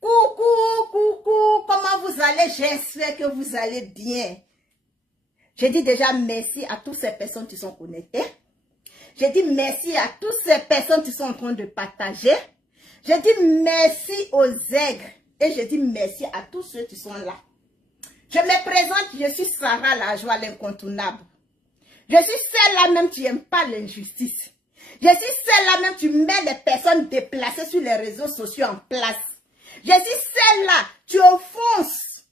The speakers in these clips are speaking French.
Coucou, coucou, comment vous allez? J'espère que vous allez bien. Je dis déjà merci à toutes ces personnes qui sont connectées. Je dis merci à toutes ces personnes qui sont en train de partager. Je dis merci aux aigres. Et je dis merci à tous ceux qui sont là. Je me présente, je suis Sarah la joie, l'incontournable. Je suis celle-là même qui n'aime pas l'injustice. Je suis celle-là même qui met les personnes déplacées sur les réseaux sociaux en place. Je suis celle-là qui offense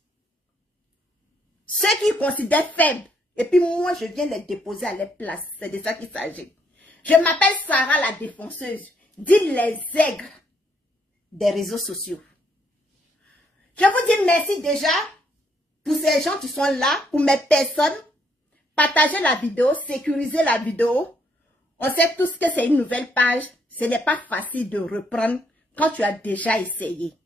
ceux qui considèrent faibles. Et puis moi, je viens les déposer à leur place. C'est de ça qu'il s'agit. Je m'appelle Sarah la défonceuse. Dit les aigres des réseaux sociaux. Je vous dis merci déjà pour ces gens qui sont là, pour mes personnes. Partagez la vidéo, sécurisez la vidéo. On sait tous que c'est une nouvelle page. Ce n'est pas facile de reprendre quand tu as déjà essayé.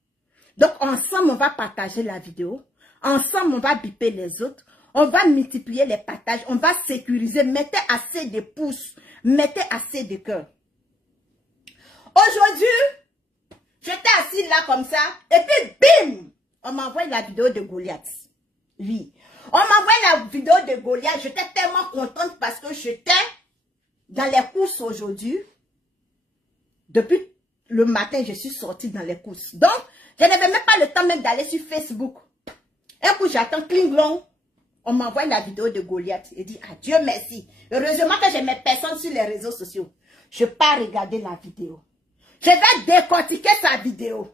Donc ensemble, on va partager la vidéo. Ensemble, on va biper les autres. On va multiplier les partages. On va sécuriser. Mettez assez de pouces. Mettez assez de cœur. Aujourd'hui, j'étais assise là comme ça. Et puis, bim! On m'envoie la vidéo de Goliath. Oui. On m'envoie la vidéo de Goliath. J'étais tellement contente parce que j'étais dans les courses aujourd'hui. Depuis le matin, je suis sortie dans les courses. Donc, je n'avais même pas le temps même d'aller sur Facebook. Un coup, j'attends, cling-long. On m'envoie la vidéo de Goliath. Et dit, ah, Dieu merci. Heureusement que j'ai mes personnes sur les réseaux sociaux. Je pars regarder la vidéo. Je vais décortiquer sa vidéo.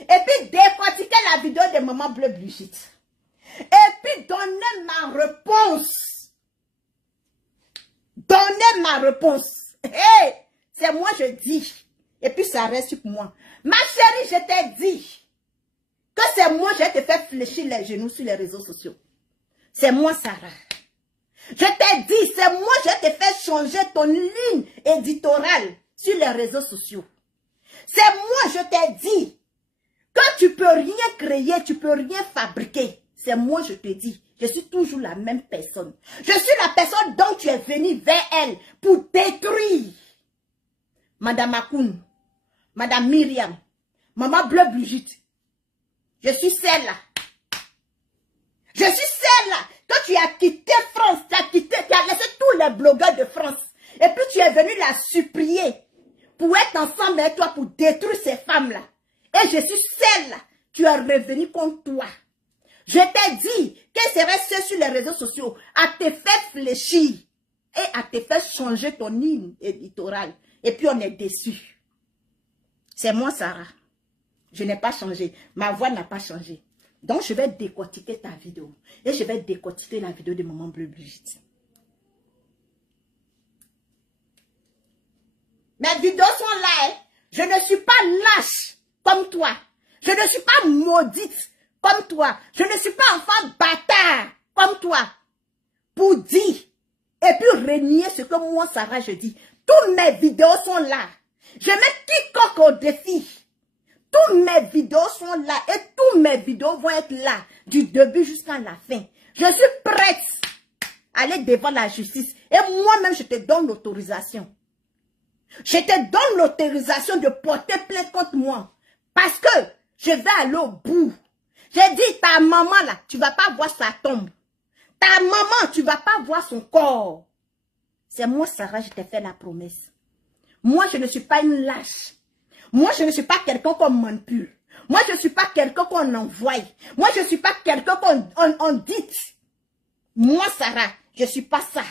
Et puis décortiquer la vidéo de Maman Bleu Brigitte. Et puis donner ma réponse. Donner ma réponse. Hey, c'est moi je dis. Et puis ça reste pour moi. Ma chérie, je t'ai dit que c'est moi je te fais fléchir les genoux sur les réseaux sociaux. C'est moi Sarah. Je t'ai dit, c'est moi je te fais changer ton ligne éditoriale sur les réseaux sociaux. C'est moi je t'ai dit que tu peux rien créer, tu peux rien fabriquer. C'est moi je te dis, je suis toujours la même personne. Je suis la personne dont tu es venu vers elle pour détruire. Madame Akoun, Madame Myriam, Maman Bleu Brigitte. Je suis celle-là. Je suis celle-là que tu as quitté France, tu as laissé tous les blogueurs de France. Et puis tu es venu la supplier pour être ensemble avec toi pour détruire ces femmes-là. Et je suis celle-là, tu es revenu contre toi. Je t'ai dit qu'elle serait seule sur les réseaux sociaux à te faire fléchir et à te faire changer ton ligne éditoriale. Et puis on est déçus. C'est moi Sarah. Je n'ai pas changé. Ma voix n'a pas changé. Donc je vais décortiquer ta vidéo. Et je vais décortiquer la vidéo de Maman Bleu Brigitte. Mes vidéos sont là. Hein. Je ne suis pas lâche comme toi. Je ne suis pas maudite comme toi. Je ne suis pas enfant bâtard comme toi. Pour dire et puis renier ce que moi, Sarah, je dis. Toutes mes vidéos sont là. Je mets quiconque au défi. Toutes mes vidéos sont là. Et toutes mes vidéos vont être là. Du début jusqu'à la fin. Je suis prête à aller devant la justice. Et moi-même, je te donne l'autorisation. Je te donne l'autorisation de porter plainte contre moi. Parce que je vais aller au bout. J'ai dit, ta maman là, tu vas pas voir sa tombe. Ta maman, tu vas pas voir son corps. C'est moi, Sarah, je t'ai fait la promesse. Moi, je ne suis pas une lâche. Moi, je ne suis pas quelqu'un qu'on manipule. Moi, je ne suis pas quelqu'un qu'on envoie. Moi, je ne suis pas quelqu'un qu'on dit. Moi, Sarah, je ne suis pas ça.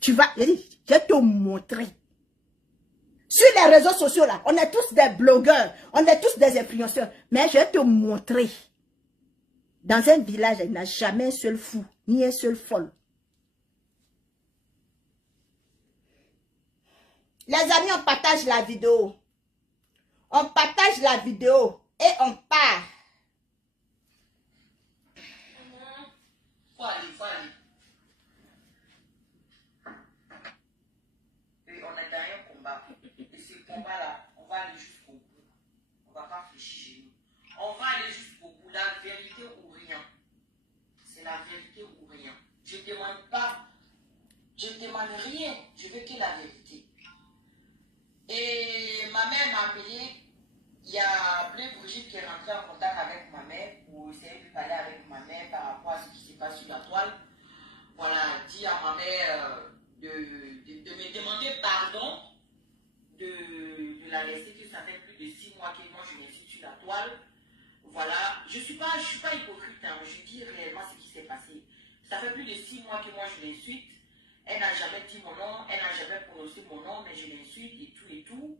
Tu vas, je vais te montrer. Sur les réseaux sociaux, là, on est tous des blogueurs, on est tous des influenceurs. Mais je vais te montrer. Dans un village, il n'y a jamais un seul fou, ni un seul folle. Les amis, on partage la vidéo. On partage la vidéo et on part. Faut aller, faut aller. Et on est dans un combat. Et ce combat-là, on va aller jusqu'au bout. On ne va pas fléchir chez nous. On va aller jusqu'au bout. La vérité ou rien. C'est la vérité ou rien. Je ne demande pas. Je ne demande rien. Je veux que la vérité. Et ma mère m'a appelé il y a Blé Brigitte qui est rentrée en contact avec ma mère pour essayer de parler avec ma mère par rapport à ce qui se passe sur la toile. Voilà, dit à ma mère de me demander pardon, de la laisser, que ça fait plus de 6 mois que moi je m'insulte sur la toile. Voilà, je suis pas hypocrite, hein. Je dis réellement ce qui s'est passé. Ça fait plus de 6 mois que moi je l'insulte. Elle n'a jamais dit mon nom, elle n'a jamais prononcé mon nom, mais je l'insulte et tout et tout.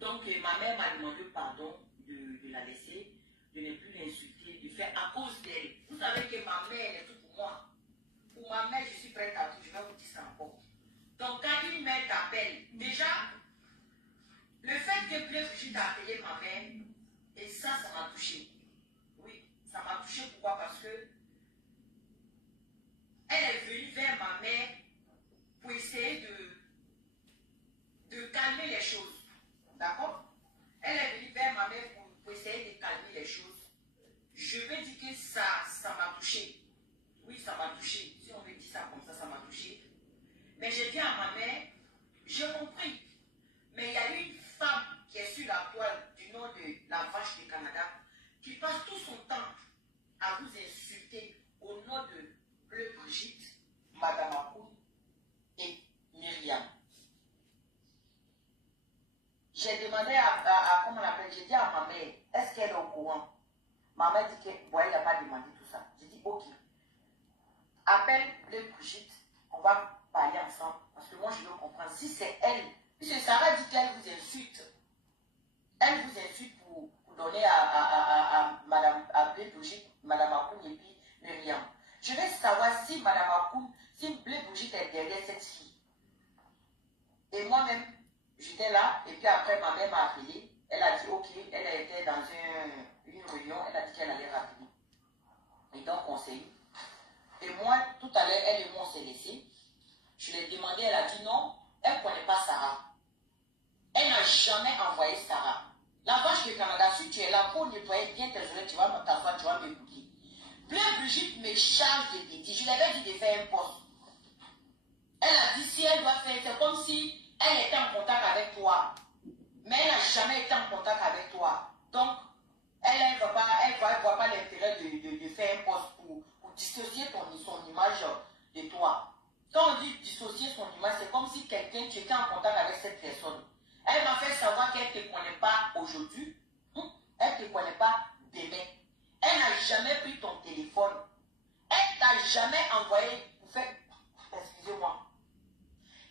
Donc ma mère m'a demandé pardon de la laisser, de ne plus l'insulter, de faire à cause d'elle. Vous savez que ma mère, elle est tout pour moi. Pour ma mère, je suis prête à tout, je vais vous dire ça encore. Donc quand une mère t'appelle, déjà, le fait que Blé Brigitte a appelé ma mère, et ça m'a touché. Oui, ça m'a touché. Pourquoi? Parce que elle est venue vers ma mère pour essayer de calmer les choses. D'accord? Elle est venue vers ma mère pour essayer de calmer les choses. Je veux dire que ça m'a touché. Oui, ça m'a touché. Si on me dit ça comme ça m'a touché. Mais j'ai dit à ma mère, j'ai compris. Mais il y a une femme qui est sur la toile du nom de la vache du Canada qui passe tout son temps à vous insulter au nom de Bleu Brigitte, Madame Akoun et Myriam. J'ai demandé comment on appelle, j'ai dit à ma mère, est-ce qu'elle est au courant? Ma mère dit que, bon, elle n'a pas demandé tout ça. J'ai dit, ok, appelle Bleu Brigitte, on va parler ensemble, parce que moi je veux comprendre si c'est elle. Puisque Sarah dit qu'elle vous insulte. Elle vous insulte pour donner à Blé Brigitte, Madame Akoun et puis Myriam. Je vais savoir si Madame Akoun, si Blé Brigitte est derrière cette fille. Et moi-même, j'étais là, et puis après ma mère m'a appelé. Elle a dit ok, elle était dans une réunion, elle a dit qu'elle allait rappeler. Et donc on s'est eu. Et moi, tout à l'heure, elle et moi on s'est laissés. Je lui ai demandé, elle a dit non, elle ne connaît pas Sarah. Elle n'a jamais envoyé Sarah. La vache du Canada, si tu es là pour nettoyer bien tes oreilles, tu vas m'entendre, tu vas m'écouter. Blé Brigitte me charge de bêtises. Je lui avais dit de faire un poste. Elle a dit si elle doit faire, c'est comme si elle était en contact avec toi. Mais elle n'a jamais été en contact avec toi. Donc, elle ne voit pas l'intérêt de faire un poste pour dissocier son image de toi. Quand on dit dissocier son image, c'est comme si quelqu'un, tu étais en contact avec cette personne. Elle m'a fait savoir qu'elle ne te connaît pas aujourd'hui. Elle ne te connaît pas demain. Elle n'a jamais pris ton téléphone. Elle t'a jamais envoyé pour faire... Excusez-moi.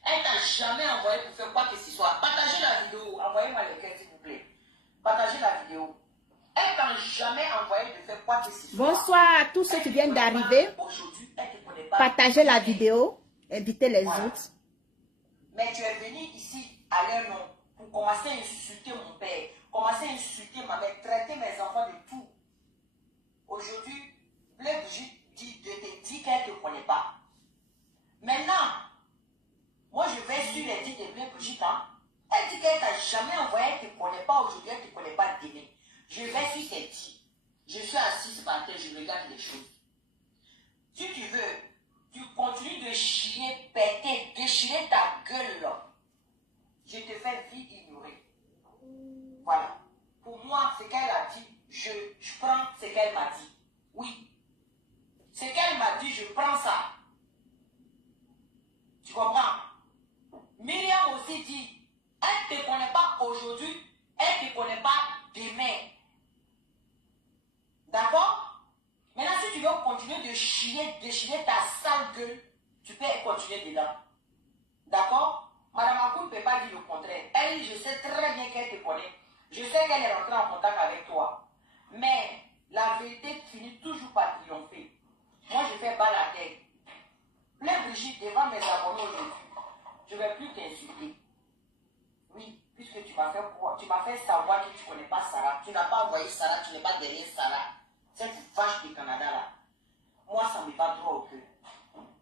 Elle t'a jamais envoyé pour faire quoi que ce soit. Partagez la vidéo. Envoyez-moi les cœurs, s'il vous plaît. Partagez la vidéo. Elle t'a jamais envoyé de faire quoi que ce soit. Bonsoir à tous ceux qui viennent d'arriver. Partagez la vidéo. Invitez les autres. Mais tu es venu ici à leur nom pour commencer à insulter mon père, commencer à insulter ma mère, traiter mes enfants de tout. Aujourd'hui, Blé Brigitte te dit qu'elle ne te connaît pas. Maintenant, moi je vais sur les dits de Blé Brigitte. Hein. Elle dit qu'elle t'a jamais envoyé, elle ne te connaît pas aujourd'hui, elle ne te connaît pas demain. Je vais sur ses dits. Je suis assise par terre, je regarde les choses. Si tu veux, tu continues de chier, péter, déchirer ta gueule là. Je te fais vite ignorer. Voilà. Pour moi, ce qu'elle a dit, je prends ce qu'elle m'a dit. Oui. Ce qu'elle m'a dit, je prends ça. Tu comprends? Myriam aussi dit, elle ne te connaît pas aujourd'hui, elle ne te connaît pas demain. D'accord? Maintenant, si tu veux continuer de chier, déchirer ta sale gueule, tu peux continuer dedans. D'accord? Madame Akoun ne peut pas dire le contraire. Elle, je sais très bien qu'elle te connaît. Je sais qu'elle est rentrée en contact avec toi. Mais la vérité finit toujours par triompher. Moi, je fais pas la tête. Blé Brigitte, devant mes abonnés aujourd'hui, je ne vais plus t'insulter. Oui, puisque tu m'as fait quoi? Tu m'as fait savoir que tu ne connais pas Sarah. Tu n'as pas envoyé Sarah, tu n'es pas derrière Sarah. Cette vache du Canada là. Moi, ça me va droit au cœur.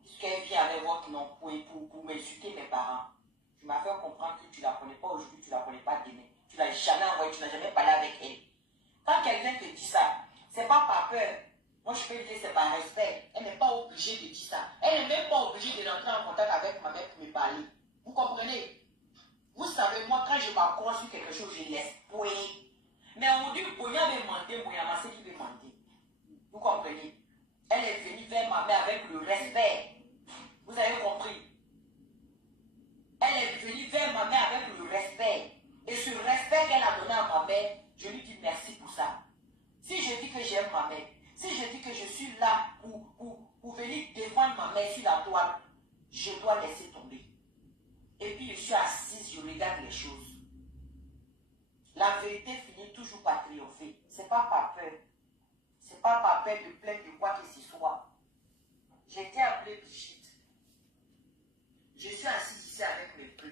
Puisqu'elle vient avec votre nom pour m'insulter mes parents. Tu m'as fait comprendre que tu ne la connais pas aujourd'hui, tu ne la connais pas demain. Tu ne l'as jamais envoyé, tu n'as jamais parlé avec elle. Quand quelqu'un te dit ça, ce n'est pas par peur. Moi, je peux dire que c'est par respect. Elle n'est pas obligée de dire ça. Elle n'est même pas obligée de rentrer en contact avec ma mère pour me parler. Vous comprenez? Vous savez, moi, quand je m'accroche sur quelque chose, je laisse. Oui. Mais dois laisser tomber. Et puis je suis assise, je regarde les choses. La vérité finit toujours par triompher. Ce n'est pas par peur. Ce n'est pas par peur de plaindre de quoi que ce soit. J'ai été appelée Brigitte. Je suis assise ici avec mes preuves.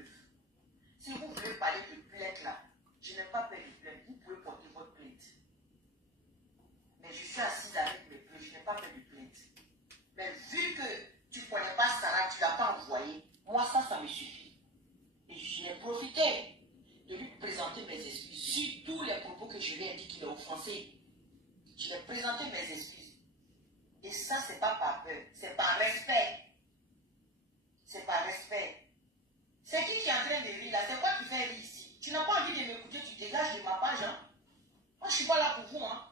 Si vous voulez parler de plainte là, je n'ai pas peur de plainte. Vous pouvez porter votre plainte. Mais je suis assise avec mes preuves. Je n'ai pas peur de plainte. Mais vu que tu ne connais pas Sarah, tu ne l'as pas envoyé, moi ça me suffit. Et j'ai profité de lui présenter mes excuses. Sur tous les propos que je lui ai dit qu'il a offensé, je lui ai présenté mes excuses. Et ça, ce n'est pas par peur, c'est par respect. C'est par respect. C'est qui est en train de rire là? C'est quoi qui fait rire ici? Tu n'as pas envie de m'écouter, tu dégages de ma page. Hein? Moi, je ne suis pas là pour vous. Hein?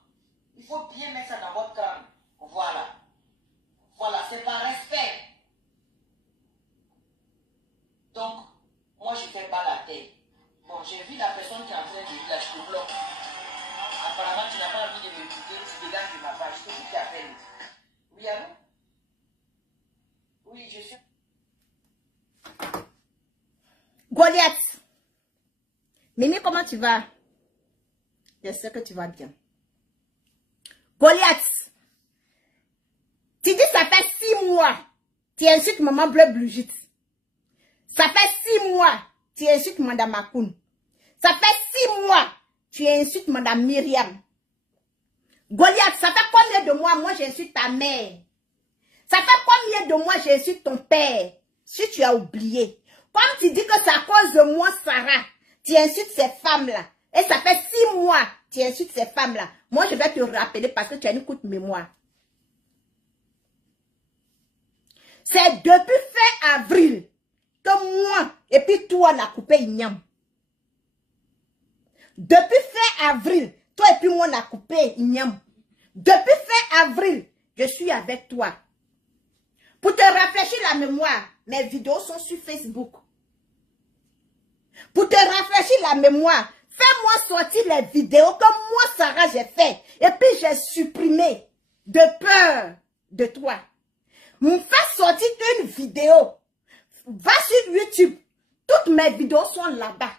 Il faut bien mettre ça dans votre crâne. Voilà. Voilà, c'est par respect. Donc, moi, je ne fais pas la tête. Bon, j'ai vu la personne qui est en train de rire là, je te bloque. Apparemment, tu n'as pas envie de m'écouter, tu dégages de ma page. C'est qui appelle? Oui, allô? Oui, je suis... Goliath. Mimi, comment tu vas? Je sais que tu vas bien. Goliath. Tu dis ça fait 6 mois. Tu insultes maman Bleu Brigitte. Ça fait 6 mois. Tu insultes madame Makoun. Ça fait 6 mois. Tu insultes madame Myriam. Goliath, ça fait combien de mois moi j'insulte ta mère? Ça fait combien de mois j'insulte ton père? Si tu as oublié. Comme tu dis que c'est à cause de moi, Sarah, tu insultes ces femmes-là. Et ça fait 6 mois, tu insultes ces femmes-là. Moi, je vais te rappeler parce que tu as une courte mémoire. C'est depuis fin avril que moi, et puis toi, on a coupé Ignam. Depuis fin avril, toi et puis moi, on a coupé Ignam. Depuis fin avril, je suis avec toi. Pour te rafraîchir la mémoire, mes vidéos sont sur Facebook. Pour te rafraîchir la mémoire, fais-moi sortir les vidéos que moi, Sarah, j'ai fait. Et puis, j'ai supprimé de peur de toi. Me fais sortir une vidéo. Va sur YouTube. Toutes mes vidéos sont là-bas.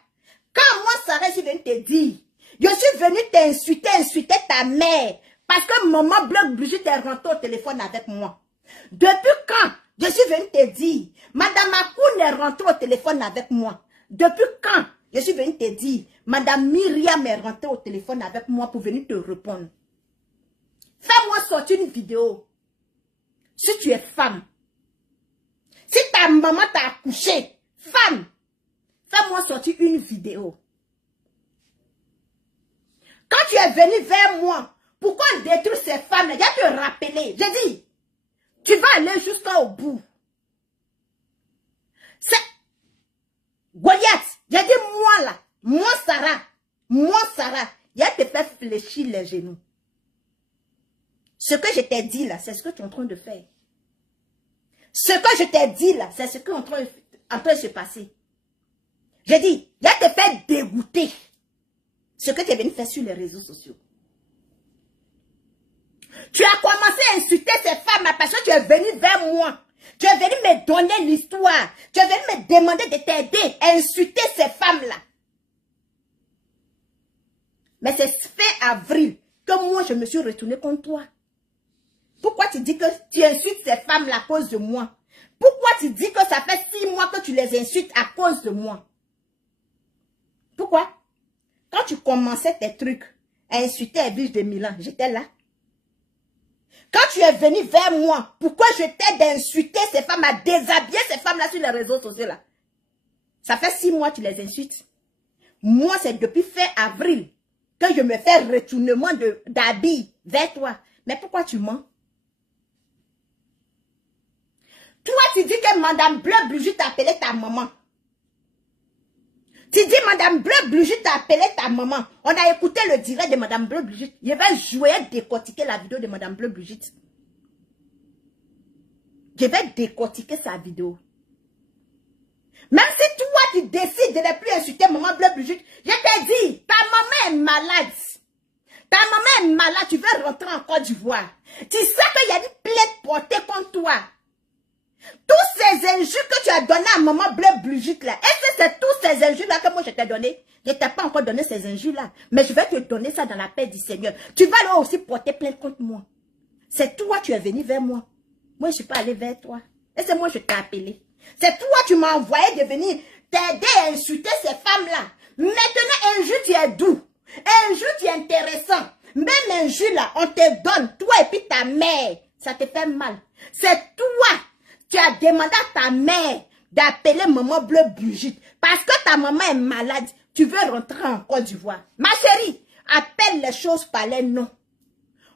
Quand moi, Sarah, je viens te dire, je suis venue insulter ta mère. Parce que maman Bleu Brigitte est rentrée au téléphone avec moi. Depuis quand je suis venue te dire, madame Makoun est rentrée au téléphone avec moi. Depuis quand je suis venue te dire, madame Myriam est rentrée au téléphone avec moi pour venir te répondre. Fais-moi sortir une vidéo. Si tu es femme, si ta maman t'a accouché, femme, fais-moi sortir une vidéo. Quand tu es venu vers moi, pourquoi détruire ces femmes? Je vais te rappeler. J'ai dit, tu vas aller jusqu'au bout. C'est Goliath. J'ai dit moi là, moi Sarah, je vais te faire fléchir les genoux. Ce que je t'ai dit là, c'est ce que tu es en train de faire. Ce que je t'ai dit là, c'est ce qui est en train de se passer. J'ai dit, je vais te faire dégoûter. Ce que tu es venu faire sur les réseaux sociaux. Tu as commencé à insulter ces femmes parce que tu es venu vers moi. Tu es venu me donner l'histoire. Tu es venu me demander de t'aider à insulter ces femmes-là. Mais c'est fin avril que moi je me suis retournée contre toi. Pourquoi tu dis que tu insultes ces femmes-là à cause de moi? Pourquoi tu dis que ça fait 6 mois que tu les insultes à cause de moi? Pourquoi? Quand tu commençais tes trucs à insulter Edwige de Milan, j'étais là. Quand tu es venu vers moi, pourquoi je t'aide à insulter ces femmes, à déshabiller ces femmes-là sur les réseaux sociaux là? Ça fait 6 mois que tu les insultes. Moi, c'est depuis fin avril que je me fais retournement d'habits vers toi. Mais pourquoi tu mens? Toi, tu dis que madame Bleu Brigitte t'a appelé ta maman. Tu dis madame Bleu Brigitte t'a appelé ta maman. On a écouté le direct de madame Bleu Brigitte. Je vais jouer à décortiquer la vidéo de madame Bleu Brigitte. Je vais décortiquer sa vidéo. Même si toi, tu décides de ne plus insulter maman Bleu Brigitte, je t'ai dit, ta maman est malade. Ta maman est malade, tu veux rentrer en Côte d'Ivoire. Tu sais qu'il y a une plainte portée contre toi. Tous ces injures que tu as donné à maman Bleu Brigitte là, est-ce que c'est tous ces injures là que moi je t'ai donné? Je t'ai pas encore donné ces injures là, mais je vais te donner ça dans la paix du Seigneur. Tu vas là aussi porter plainte contre moi. C'est toi tu es venu vers moi. Moi je suis pas allé vers toi. Et c'est moi je t'ai appelé. C'est toi tu m'as envoyé de venir t'aider à insulter ces femmes là. Maintenant injure tu es doux. Injure tu es intéressant. Même injure là on te donne, toi et puis ta mère. Ça te fait mal. C'est toi. Tu as demandé à ta mère d'appeler maman Bleu Brigitte. Parce que ta maman est malade. Tu veux rentrer en Côte d'Ivoire. Ma chérie, appelle les choses par les noms.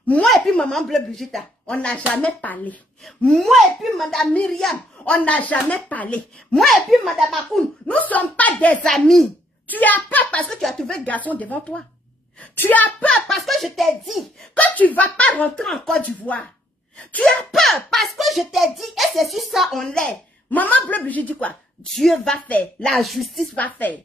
Moi et puis maman Bleu Brigitte, on n'a jamais parlé. Moi et puis madame Myriam, on n'a jamais parlé. Moi et puis madame Akoun, nous ne sommes pas des amis. Tu as peur parce que tu as trouvé le garçon devant toi. Tu as peur parce que je t'ai dit que tu ne vas pas rentrer en Côte d'Ivoire. Tu as peur parce que je t'ai dit, et c'est sur ça on l'est. Maman Bleu Brigitte dit quoi? Dieu va faire, la justice va faire.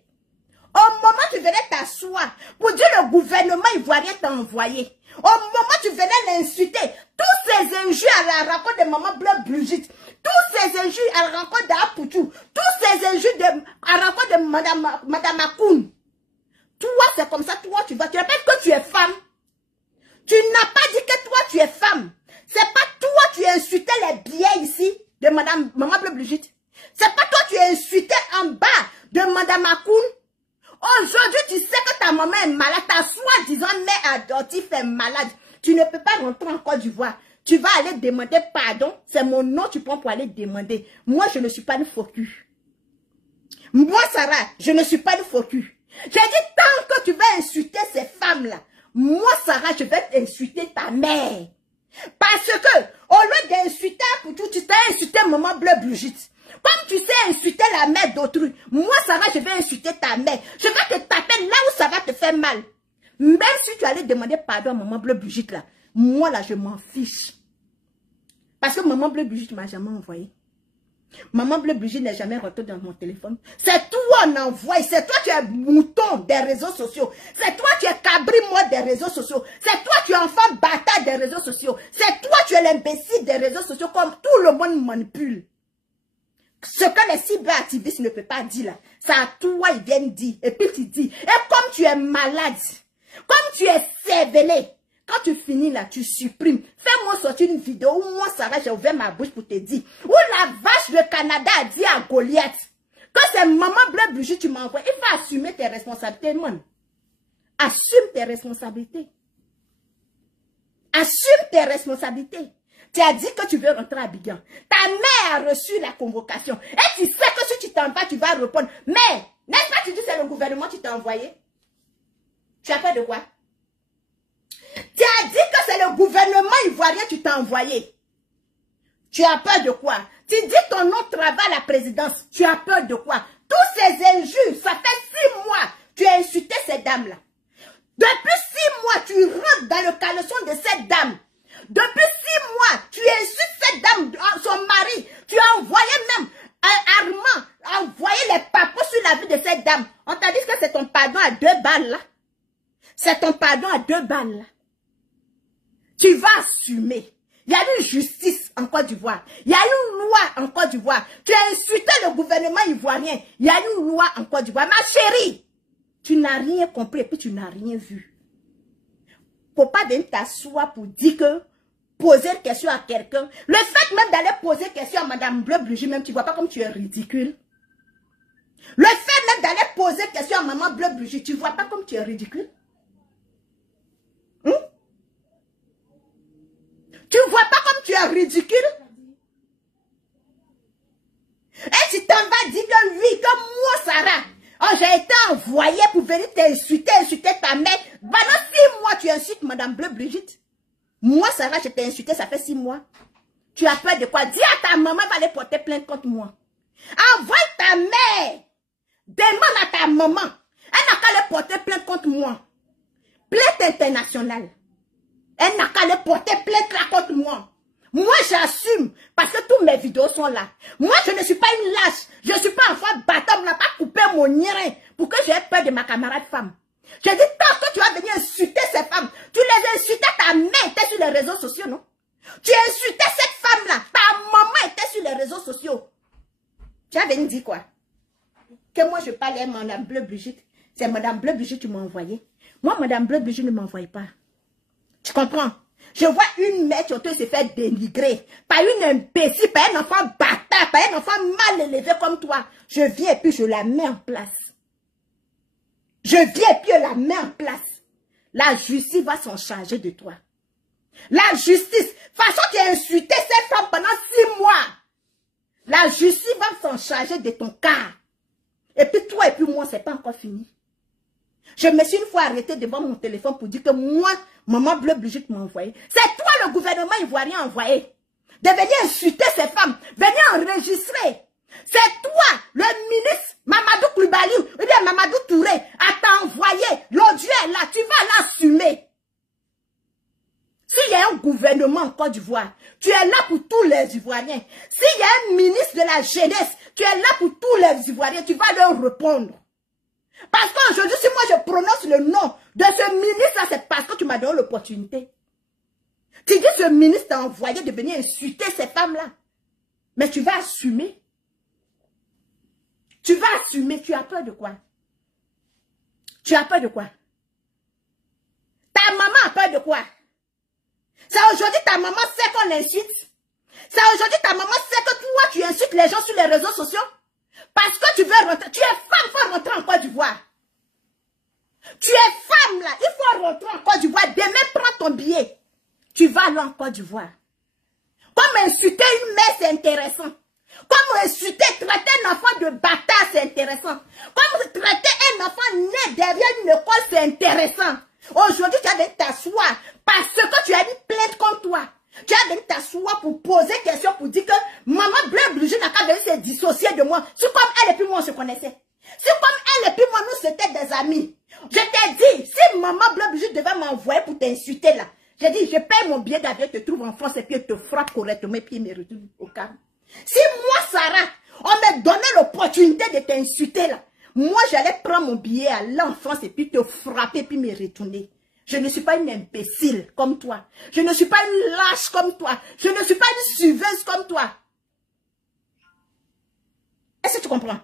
Au moment où tu venais t'asseoir pour dire le gouvernement ivoirien t'a envoyé. Au moment où tu venais l'insulter, tous ces injures à la rencontre de maman Bleu Brigitte, tous ces injures à la rencontre d'Apoutou, tous ces injures à la rencontre de madame Akoun. Toi, c'est comme ça, toi, tu vas. Tu répètes que tu es femme. Tu n'as pas dit que toi, tu es femme. C'est pas toi qui insultais les billets ici de maman Bleu Brigitte. C'est pas toi qui insultais en bas de madame Akoun. Aujourd'hui, tu sais que ta maman est malade. Ta soi-disant mère adoptive est malade. Tu ne peux pas rentrer en Côte d'Ivoire. Tu vas aller demander pardon. C'est mon nom tu prends pour aller demander. Moi, je ne suis pas une focus. Moi, Sarah, je ne suis une focus. J'ai dit, tant que tu vas insulter ces femmes-là, moi, Sarah, je vais insulter ta mère. Parce que, au lieu d'insulter Apoutou, tu t'as insulté maman Bleu Brigitte. Comme tu sais insulter la mère d'autrui, moi, Sarah, je vais insulter ta mère. Je vais te taper là où ça va te faire mal. Même si tu allais demander pardon à maman Bleu Brigitte, là, moi, là, je m'en fiche. Parce que maman Bleu Brigitte ne m'a jamais envoyé. Maman Bleu Brigitte n'est jamais rentrée dans mon téléphone. C'est toi on envoie. C'est toi qui es mouton des réseaux sociaux. C'est toi qui es cabri-moi des réseaux sociaux. C'est toi qui es enfant bâtard des réseaux sociaux. C'est toi qui es l'imbécile des réseaux sociaux comme tout le monde manipule. Ce que les cyberactivistes ne peuvent pas dire là, c'est à toi ils viennent dire. Et puis tu dis, et comme tu es malade, comme tu es cervelé, quand tu finis là, tu supprimes. Fais-moi sortir une vidéo où moi, Sarah, j'ai ouvert ma bouche pour te dire. Où la vache de Canada a dit à Goliath que c'est maman Bleu Brigitte tu m'envoies. Il faut assumer tes responsabilités, man. Assume tes responsabilités. Assume tes responsabilités. Tu as dit que tu veux rentrer à Abidjan. Ta mère a reçu la convocation. Et tu sais que si tu t'en vas, tu vas répondre. Mais, n'est-ce pas, tu dis que c'est le gouvernement qui t'a envoyé? Tu as peur de quoi? Tu as dit que c'est le gouvernement ivoirien qui t'a envoyé. Tu as peur de quoi? Tu dis ton nom travaille à la présidence. Tu as peur de quoi? Tous ces injures, ça fait 6 mois. Tu as insulté ces dames-là. Depuis 6 mois, tu rentres dans le caleçon de cette dame. Depuis 6 mois, tu insultes cette dame, son mari. Tu as envoyé même Armand, envoyé les papos sur la vie de cette dame. On t'a dit que c'est ton pardon à 2 balles là. C'est ton pardon à 2 balles là. Tu vas assumer. Il y a une justice en Côte d'Ivoire. Il y a une loi en Côte d'Ivoire. Tu as insulté le gouvernement ivoirien. Il y a une loi en Côte d'Ivoire. Ma chérie, tu n'as rien compris et puis tu n'as rien vu. Faut pas venir t'asseoir pour dire que poser une question à quelqu'un. Le fait même d'aller poser une question à madame Bleu Brigitte, même tu vois pas comme tu es ridicule. Le fait même d'aller poser une question à maman Bleu Brigitte, tu vois pas comme tu es ridicule. Tu vois pas comme tu es ridicule? Et tu t'en vas dire que oui, comme moi, Sarah, oh, j'ai été envoyée pour venir t'insulter, insulter ta mère. Pendant 6 mois, tu insultes madame Bleu Brigitte. Moi, Sarah, je t'ai insulté, ça fait 6 mois. Tu as peur de quoi? Dis à ta maman, va aller porter plainte contre moi. Envoie ta mère. Demande à ta maman. Elle n'a qu'à aller porter plainte contre moi. Plainte internationale. Elle n'a qu'à aller porter plainte là contre moi. Moi, j'assume parce que toutes mes vidéos sont là. Moi, je ne suis pas une lâche. Je ne suis pas un enfant bâtard. On n'a pas coupé mon nien pour que j'aie peur de ma camarade femme. Je dis, tant que tu vas venir insulter ces femmes, tu les insultes à ta mère, tu es sur les réseaux sociaux, non? Tu insultais cette femme-là. Ta maman était sur les réseaux sociaux. Tu as venu dire quoi? Que moi je parlais à Madame Bleu Brigitte. C'est Madame Bleu Brigitte qui m'a envoyé. Moi, Madame Bleu Brigitte ne m'envoie pas. Tu comprends? Je vois une mère qui se fait dénigrer par une imbécile, par un enfant bâtard, par un enfant mal élevé comme toi. Je viens et puis je la mets en place. Je viens et puis je la mets en place. La justice va s'en charger de toi. La justice, de toute façon tu as insulté cette femme pendant 6 mois. La justice va s'en charger de ton cas. Et puis toi et puis moi, c'est pas encore fini. Je me suis une fois arrêtée devant mon téléphone pour dire que moi, Maman Bleu Brigitte m'a envoyé. C'est toi le gouvernement ivoirien envoyé. De venir insulter ces femmes, venir enregistrer. C'est toi, le ministre Mamadou Koulibaly, ou bien Mamadou Touré, à t'envoyer. L'audio est là, tu vas l'assumer. S'il y a un gouvernement en Côte d'Ivoire, tu es là pour tous les Ivoiriens. S'il y a un ministre de la jeunesse, tu es là pour tous les Ivoiriens, tu vas leur répondre. Parce qu'aujourd'hui, si moi je prononce le nom de ce ministre-là, c'est parce que tu m'as donné l'opportunité. Tu dis que ce ministre t'a envoyé de venir insulter ces femmes-là. Mais tu vas assumer. Tu vas assumer. Tu as peur de quoi? Tu as peur de quoi? Ta maman a peur de quoi? C'est aujourd'hui ta maman sait qu'on l'insulte. C'est aujourd'hui ta maman sait que toi, tu insultes les gens sur les réseaux sociaux. Parce que tu veux rentrer. Tu es femme, il faut rentrer en Côte d'Ivoire. Tu es femme là, il faut rentrer en Côte d'Ivoire. Demain, prends ton billet. Tu vas aller en Côte d'Ivoire. Comme insulter une mère, c'est intéressant. Comme insulter, traiter un enfant de bâtard, c'est intéressant. Comme traiter un enfant né derrière une école, c'est intéressant. Aujourd'hui, tu as de t'asseoir parce que tu as une plainte contre toi. Tu as venu t'asseoir pour poser question, pour dire que Maman Bleu Brigitte n'a qu'à venir se dissocier de moi. C'est comme elle et puis moi on se connaissait. C'est comme elle et puis moi nous c'était des amis. Je t'ai dit, si Maman Bleu Brigitte devait m'envoyer pour t'insulter là, j'ai dit, je paye mon billet d'avion, te trouve en France et puis je te frappe correctement et puis il me retourne au calme. Si moi, Sarah, on me donnait l'opportunité de t'insulter là, moi j'allais prendre mon billet, aller en France et puis te frapper et puis me retourner. Je ne suis pas une imbécile comme toi. Je ne suis pas une lâche comme toi. Je ne suis pas une suiveuse comme toi. Est-ce que tu comprends?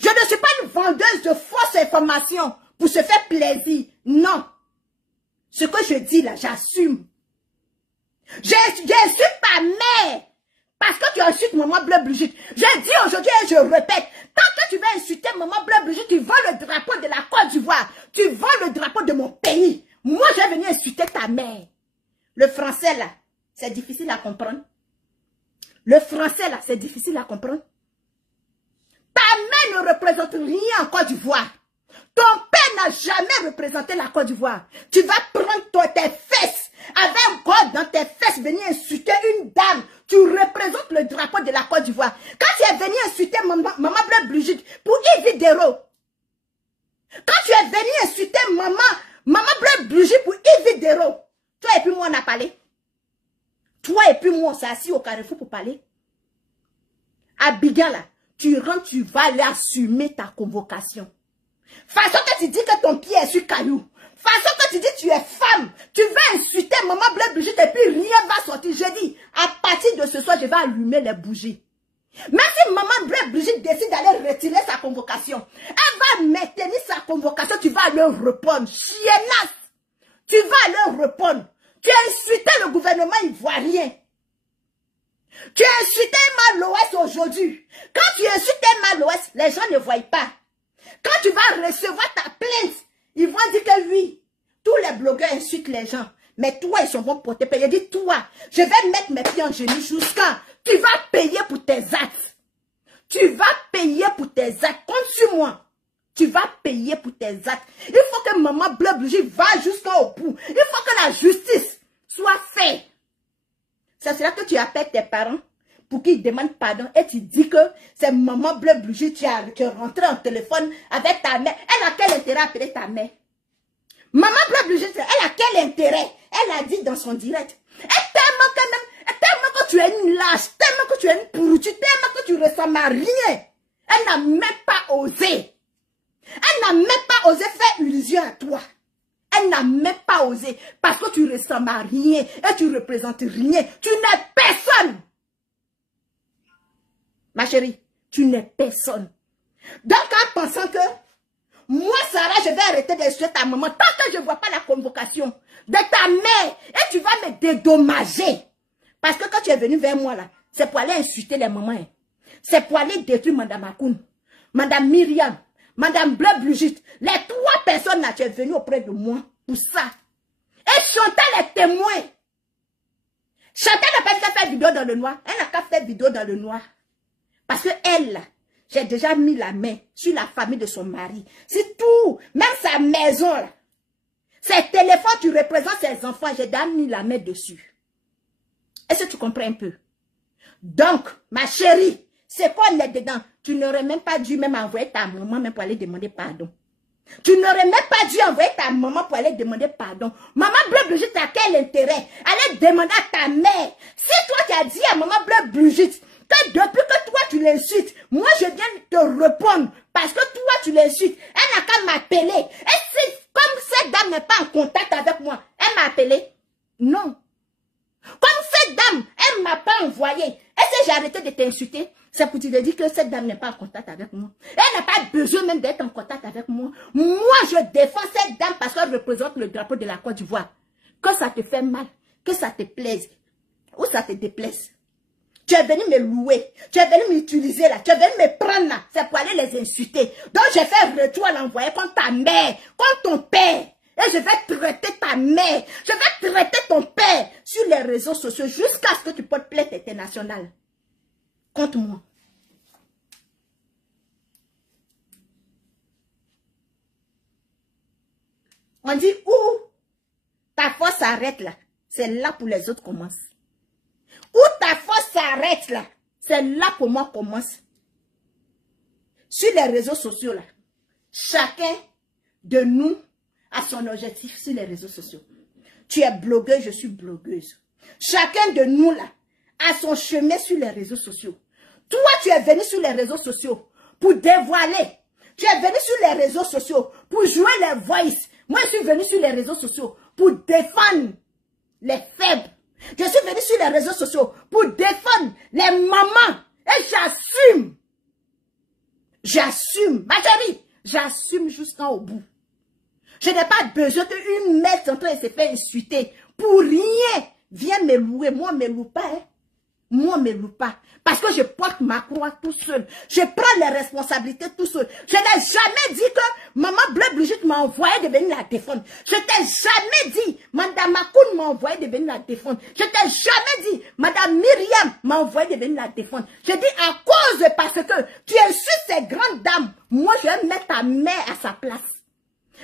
Je ne suis pas une vendeuse de fausses informations pour se faire plaisir. Non. Ce que je dis là, j'assume. J'insulte ta mère. Parce que tu insultes Maman Bleu Brigitte. Je dis aujourd'hui et je répète. Tant que tu vas insulter Maman Bleu Brigitte, tu voles le drapeau de la Côte d'Ivoire. Tu voles le drapeau de mon pays. Moi, je vais venir insulter ta mère. Le français, là, c'est difficile à comprendre. Le français, là, c'est difficile à comprendre. Ta mère ne représente rien en Côte d'Ivoire. Ton père n'a jamais représenté la Côte d'Ivoire. Tu vas prendre tes fesses, avec un code dans tes fesses, venir insulter une dame. Tu représentes le drapeau de la Côte d'Ivoire. Quand tu es venu insulter Maman Bleu Brigitte pour Yves Dero, quand tu es venu insulter Maman Bleu Brigitte pour Yves Dero, toi et puis moi on a parlé. Toi et puis moi on s'est assis au carrefour pour parler. Abidjan là, tu rentres, tu vas aller assumer ta convocation. Façon que tu dis que ton pied est sur caillou. Façon que tu dis que tu es femme. Tu vas insulter Maman Bleu Brigitte et puis rien va sortir. Je dis, à partir de ce soir, je vais allumer les bougies. Même si Maman Bleu Brigitte décide d'aller retirer sa convocation, elle va maintenir sa convocation, tu vas leur répondre. Chiennasse, tu vas leur répondre. Tu as insulté le gouvernement ivoirien. Tu as insulté Mal-Ouest aujourd'hui. Quand tu insultes Mal-Ouest, les gens ne voient pas. Quand tu vas recevoir ta plainte, ils vont dire que oui, tous les blogueurs insultent les gens. Mais toi, ils sont bons pour te payer. Dis toi, je vais mettre mes pieds en genoux jusqu'à. Tu vas payer pour tes actes. Tu vas payer pour tes actes. Compte sur moi. Tu vas payer pour tes actes. Il faut que Maman Bleu Brigitte va jusqu'au bout. Il faut que la justice soit faite. C'est cela que tu appelles tes parents pour qu'ils demandent pardon et tu dis que c'est Maman Bleu Brigitte qui est rentrée en téléphone avec ta mère. Elle a quel intérêt à appeler ta mère? Maman Bleu Brigitte, elle a quel intérêt? Elle a dit dans son direct. Tellement que tu es une lâche, tellement que tu es une pourriture, tellement que tu ressembles à rien. Elle n'a même pas osé. Elle n'a même pas osé faire illusion à toi. elle n'a même pas osé. Parce que tu ressembles à rien et tu représentes rien. Tu n'es personne. Ma chérie, tu n'es personne. Donc, en pensant que moi, Sarah, je vais arrêter d'insulter ta maman tant que je ne vois pas la convocation de ta mère et tu vas me dédommager. Parce que quand tu es venu vers moi, là, c'est pour aller insulter les mamans. Hein. C'est pour aller détruire Madame Akoun, Madame Myriam, Madame Bleu Brigitte. Les 3 personnes là, tu es venu auprès de moi pour ça. Et Chantal est témoin. Chantal n'a pas fait vidéo dans le noir. Elle n'a qu'à faire vidéo dans le noir. Parce que elle, j'ai déjà mis la main sur la famille de son mari. C'est tout. Même sa maison, là. Ses téléphones, tu représentes ses enfants. J'ai déjà mis la main dessus. Est-ce que tu comprends un peu? Donc, ma chérie, c'est quoi on est dedans? Tu n'aurais même pas dû même envoyer ta maman même pour aller demander pardon. Tu n'aurais même pas dû envoyer ta maman pour aller demander pardon. Maman Bleu Brigitte, à quel intérêt? Allez demander à ta mère. Si toi tu as dit à maman Bleu Brigitte que depuis que toi tu l'insultes, moi je viens te répondre parce que toi tu l'insultes, elle n'a qu'à m'appeler. Et si, comme cette dame n'est pas en contact avec moi, elle m'a appelé? Non. Comme cette dame, elle ne m'a pas envoyé. Est-ce que j'ai arrêté de t'insulter? C'est pour te dire que cette dame n'est pas en contact avec moi. Elle n'a pas besoin même d'être en contact avec moi. Moi, je défends cette dame parce qu'elle représente le drapeau de la Côte d'Ivoire. Que ça te fait mal, que ça te plaise, ou ça te déplaise. Tu es venu me louer, tu es venu m'utiliser là, tu es venu me prendre là. C'est pour aller les insulter. Donc, je vais retour à l'envoyer contre ta mère, contre ton père. Et je vais traiter ta mère, je vais traiter ton père sur les réseaux sociaux jusqu'à ce que tu portes plainte internationale. Contre moi. On dit où ta force s'arrête là, c'est là pour les autres commence. Où ta force s'arrête là, c'est là pour moi commence. Sur les réseaux sociaux là, chacun de nous a son objectif sur les réseaux sociaux. Tu es blogueuse, je suis blogueuse. Chacun de nous là a son chemin sur les réseaux sociaux. Toi, tu es venu sur les réseaux sociaux pour dévoiler. Tu es venu sur les réseaux sociaux pour jouer les voices. Moi, je suis venu sur les réseaux sociaux pour défendre les faibles. Je suis venu sur les réseaux sociaux pour défendre les mamans. Et j'assume. J'assume. Ma chérie, j'assume jusqu'au bout. Je n'ai pas besoin qu'une mère s'entende et se fait insulter. Pour rien. Viens me louer. Moi, ne me loue pas. Hein. Moi, ne me loue pas. Parce que je porte ma croix tout seul. Je prends les responsabilités tout seul. Je n'ai jamais dit que maman Bleu Brigitte m'a envoyé de venir la défendre. Je t'ai jamais dit, madame Akoun m'a envoyé de venir la défendre. Je t'ai jamais dit, madame Myriam m'a envoyé de venir la défendre. Je dis à cause parce que tu insultes ces grandes dames. Moi, je vais mettre ta mère à sa place.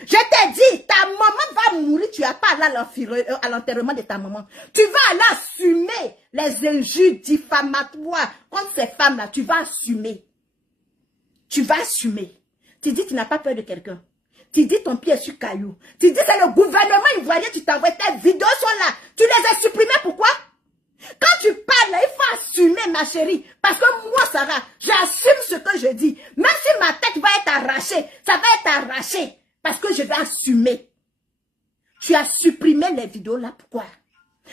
Je t'ai dit, ta maman va mourir, tu n'as pas allé à l'enterrement de ta maman. Tu vas aller assumer les injures diffamatoires contre ces femmes-là. Tu vas assumer. Tu vas assumer. Tu dis, tu n'as pas peur de quelqu'un. Tu dis, ton pied est sur caillou. Tu dis, c'est le gouvernement ivoirien, tu t'envoies, tes vidéos sont là. Tu les as supprimées, pourquoi? Quand tu parles, là, il faut assumer, ma chérie. Parce que moi, Sarah, j'assume ce que je dis. Même si ma tête va être arrachée, ça va être arraché. Parce que je vais assumer. Tu as supprimé les vidéos là, pourquoi?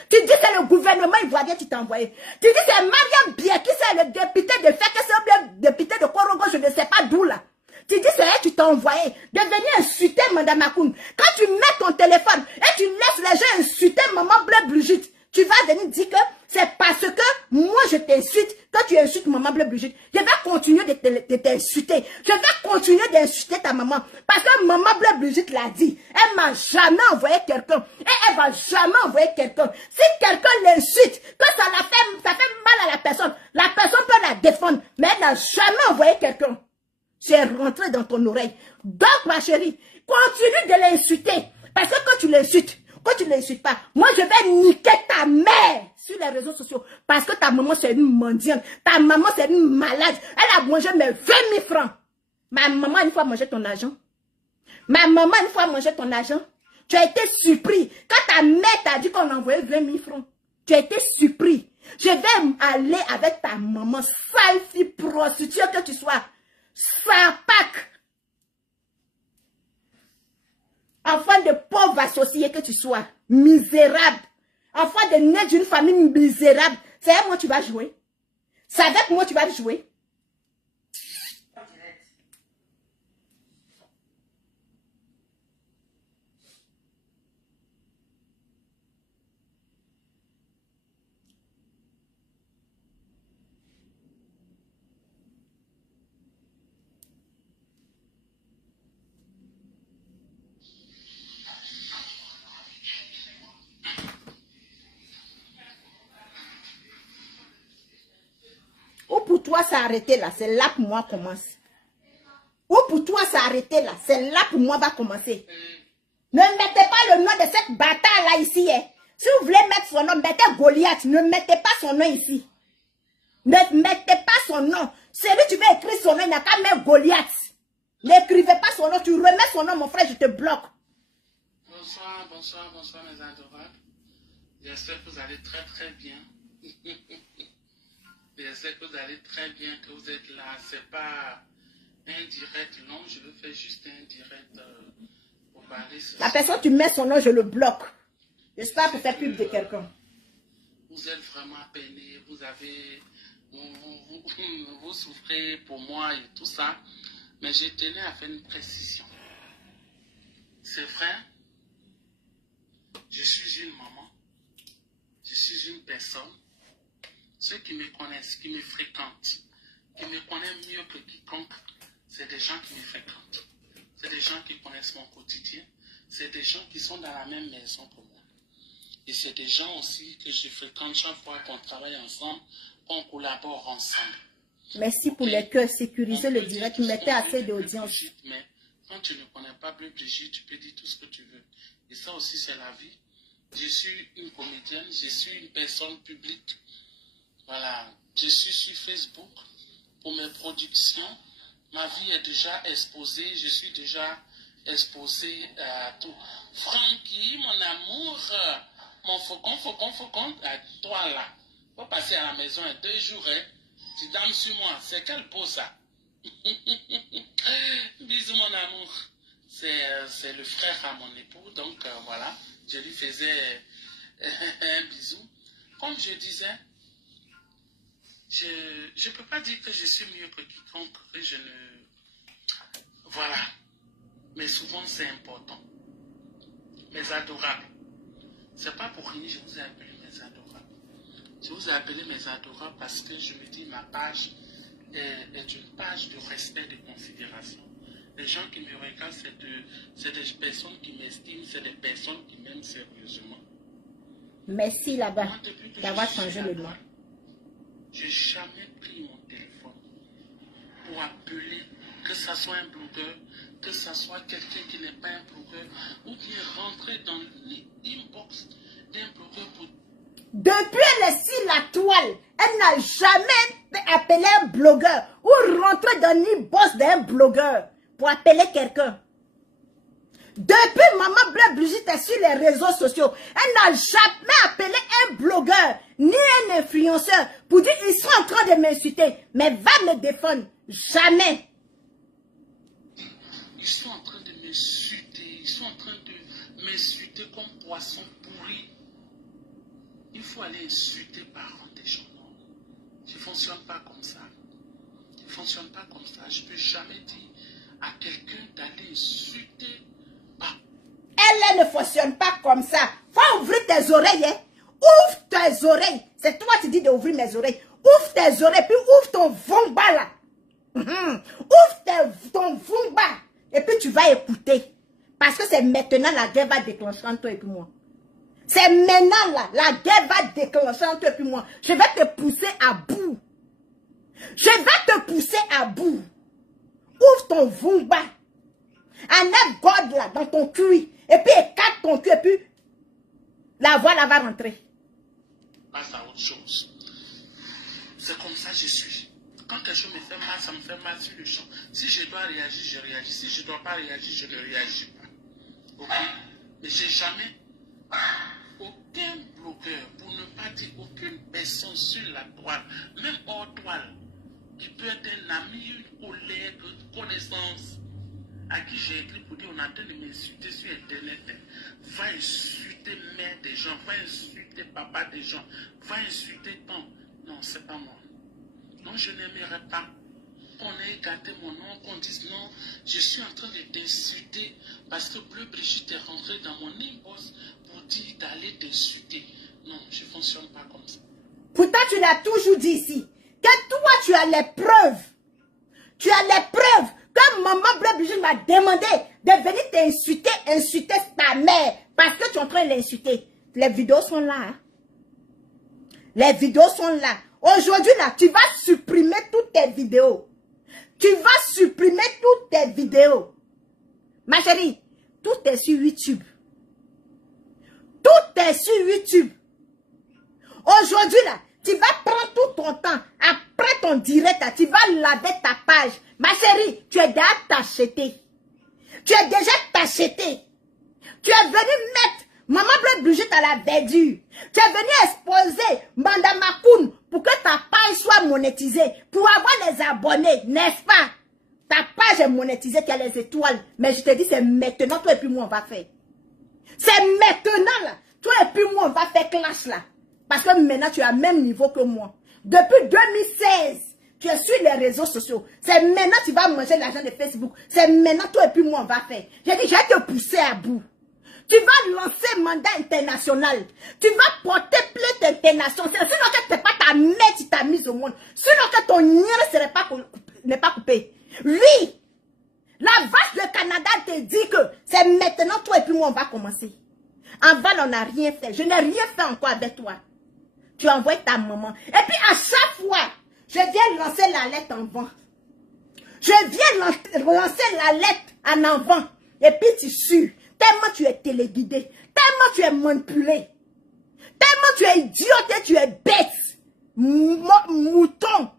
Tu dis que c'est le gouvernement ivoirien qui t'a envoyé. Tu dis que c'est Mariam Bieki, c'est le député de Feke, c'est le député de Korogo, je ne sais pas d'où là. Tu dis que c'est elle qui t'a envoyé de venir insulter Madame Akoun. Quand tu mets ton téléphone et tu laisses les gens insulter Maman Bleu Brigitte, tu vas venir dire que c'est parce que moi je t'insulte que tu insultes Maman Bleu Brigitte. Je vais continuer de t'insulter. Je vais continuer d'insulter ta maman. Parce que Maman Bleu Brigitte l'a dit. Elle m'a jamais envoyé quelqu'un. Et elle va jamais envoyer quelqu'un. Si quelqu'un l'insulte, que ça fait mal à la personne peut la défendre. Mais elle n'a jamais envoyé quelqu'un. C'est rentré dans ton oreille. Donc ma chérie, continue de l'insulter. Parce que quand tu l'insultes pas, moi je vais niquer ta mère sur les réseaux sociaux. Parce que ta maman c'est une mendiante. Ta maman c'est une malade. Elle a mangé mes 20 000 francs. Ma maman une fois mangé ton argent. Ma maman une fois mangé ton argent. Tu as été surpris. Quand ta mère t'a dit qu'on envoyait 20 000 francs. Tu as été surpris. Je vais aller avec ta maman, sale fille prostituée que tu sois. Sans Pâques. Enfant de pauvre pauvre associé que tu sois, misérable, enfant de naître d'une famille misérable, c'est avec moi tu vas jouer. C'est avec moi tu vas jouer. Ou pour toi, ça a arrêté là. C'est là pour moi commence. Ou pour toi, ça a arrêté là. C'est là pour moi va commencer. Ne mettez pas le nom de cette bâtard là ici. Hein. Si vous voulez mettre son nom, mettez Goliath. Ne mettez pas son nom ici. Ne mettez pas son nom. Celui tu veux écrire son nom, il n'a qu'à mettre Goliath. N'écrivez pas son nom. Tu remets son nom, mon frère, je te bloque. Bonsoir, bonsoir, bonsoir mes adorables. J'espère que vous allez très très bien. J'espère que vous allez très bien, que vous êtes là. C'est pas un direct long, je veux faire juste un direct pour parler. La personne, tu mets son nom, je le bloque. J'espère pour faire pub de quelqu'un. Vous êtes vraiment peiné, vous avez... Vous souffrez pour moi et tout ça. Mais je tenais à faire une précision. C'est vrai, je suis une maman. Je suis une personne. Ceux qui me connaissent, qui me fréquentent, qui me connaissent mieux que quiconque, c'est des gens qui me fréquentent. C'est des gens qui connaissent mon quotidien. C'est des gens qui sont dans la même maison que moi. Et c'est des gens aussi que je fréquente chaque fois qu'on travaille ensemble, qu'on collabore ensemble. Merci pour les cœurs. Sécurisez le direct. Mettez assez d'audience. Mais quand tu ne connais pas Bleu Brigitte, tu peux dire tout ce que tu veux. Et ça aussi, c'est la vie. Je suis une comédienne, je suis une personne publique. Voilà, je suis sur Facebook pour mes productions. Ma vie est déjà exposée, je suis déjà exposé à tout. Francky, mon amour, mon faucon, à toi là. Faut passer à la maison en 2 jours, hein. Tu dames sur moi, c'est quel beau ça. Bisous mon amour. C'est le frère à mon époux, donc voilà, je lui faisais un bisou. Comme je disais, je ne peux pas dire que je suis mieux que quiconque, que je ne... Voilà. Mais souvent c'est important. Mes adorables. C'est pas pour rien que je vous ai appelé mes adorables. Je vous ai appelé mes adorables parce que je me dis ma page est une page de respect, de considération. Les gens qui me regardent, c'est des personnes qui m'estiment, c'est des personnes qui m'aiment sérieusement. Merci là-bas d'avoir changé le nom. Je n'ai jamais pris mon téléphone pour appeler, que ce soit un blogueur, que ce soit quelqu'un qui n'est pas un blogueur, ou bien rentrer dans l'inbox d'un blogueur pour... Depuis elle est sur la toile, elle n'a jamais appelé un blogueur ou rentré dans l'inbox d'un blogueur pour appeler quelqu'un. Depuis Maman Bleu Brigitte est sur les réseaux sociaux, elle n'a jamais appelé un blogueur ni un influenceur pour dire ils sont en train de m'insulter, mais va me défendre. Jamais. Ils sont en train de m'insulter, ils sont en train de m'insulter comme poisson pourri. Il faut aller insulter par des gens. Non, je ne fonctionne pas comme ça. Je ne fonctionne pas comme ça. Je ne peux jamais dire à quelqu'un d'aller insulter par... Elle ne fonctionne pas comme ça. Faut ouvrir tes oreilles. Hein. Ouvre tes oreilles. C'est toi qui dis d'ouvrir mes oreilles. Ouvre tes oreilles, puis ouvre ton vomba là. Ouvre ton vomba. Et puis tu vas écouter. Parce que c'est maintenant la guerre va déclencher entre toi et puis moi. C'est maintenant là, la guerre va déclencher entre toi et puis moi. Je vais te pousser à bout. Je vais te pousser à bout. Ouvre ton vomba. Enlève God là dans ton cul. Et puis écarte ton cul et puis la voix là va rentrer. Passe à autre chose. C'est comme ça que je suis. Quand quelque chose me fait mal, ça me fait mal sur le champ. Si je dois réagir, je réagis. Si je ne dois pas réagir, je ne réagis pas. Ok? Mais j'ai jamais aucun blogueur, pour ne pas dire aucune personne sur la toile, même hors toile, qui peut être un ami, une collègue, une connaissance, à qui j'ai écrit pour dire on a en train de m'insulter sur Internet. va insulter mère des gens, va insulter papa des gens, va insulter ton. Non, c'est pas moi. Non, je n'aimerais pas qu'on ait gâté mon nom, qu'on dise non, je suis en train de t'insulter parce que Bleu Brigitte est rentrée dans mon inbox pour dire d'aller t'insulter. Non, je ne fonctionne pas comme ça. Pourtant, tu l'as toujours dit ici, que toi, tu as les preuves. Tu as les preuves que maman Bleu Brigitte m'a demandé de venir t'insulter, insulter ta mère, parce que tu es en train de l'insulter. Les vidéos sont là. Hein? Les vidéos sont là. Aujourd'hui, là, tu vas supprimer toutes tes vidéos. Tu vas supprimer toutes tes vidéos. Ma chérie, tout est sur YouTube. Tout est sur YouTube. Aujourd'hui, là, tu vas prendre tout ton temps. Après ton direct, là, tu vas laver ta page. Ma chérie, tu es déjà t'acheter. Tu es déjà t'acheter. Tu es venu mettre maman Bleu Brigitte à la verdure. Tu es venu exposer Madame Makoun pour que ta page soit monétisée. Pour avoir les abonnés, n'est-ce pas? Ta page est monétisée, tu as les étoiles. Mais je te dis, c'est maintenant, toi et puis moi, on va faire. C'est maintenant, là. Toi et puis moi, on va faire clash, là. Parce que maintenant, tu es au même niveau que moi. Depuis 2016, tu es sur les réseaux sociaux. C'est maintenant que tu vas manger l'argent de Facebook. C'est maintenant, toi et puis moi, on va faire. J'ai dit, je vais te pousser à bout. Tu vas lancer mandat international. Tu vas porter plainte internationale. Sinon que ce n'est pas ta mère qui t'a mise au monde. Sinon que ton nid n'est pas coupé. Oui, la vache de Canada te dit que c'est maintenant toi et puis moi on va commencer. Avant on n'a rien fait. Je n'ai rien fait encore avec toi. Tu envoies ta maman. Et puis à chaque fois, je viens lancer la lettre en vent. Je viens lancer la lettre en avant. Et puis tu sues. Tellement tu es téléguidé. Tellement tu es manipulé. Tellement tu es idiote et tu es bête. Mouton.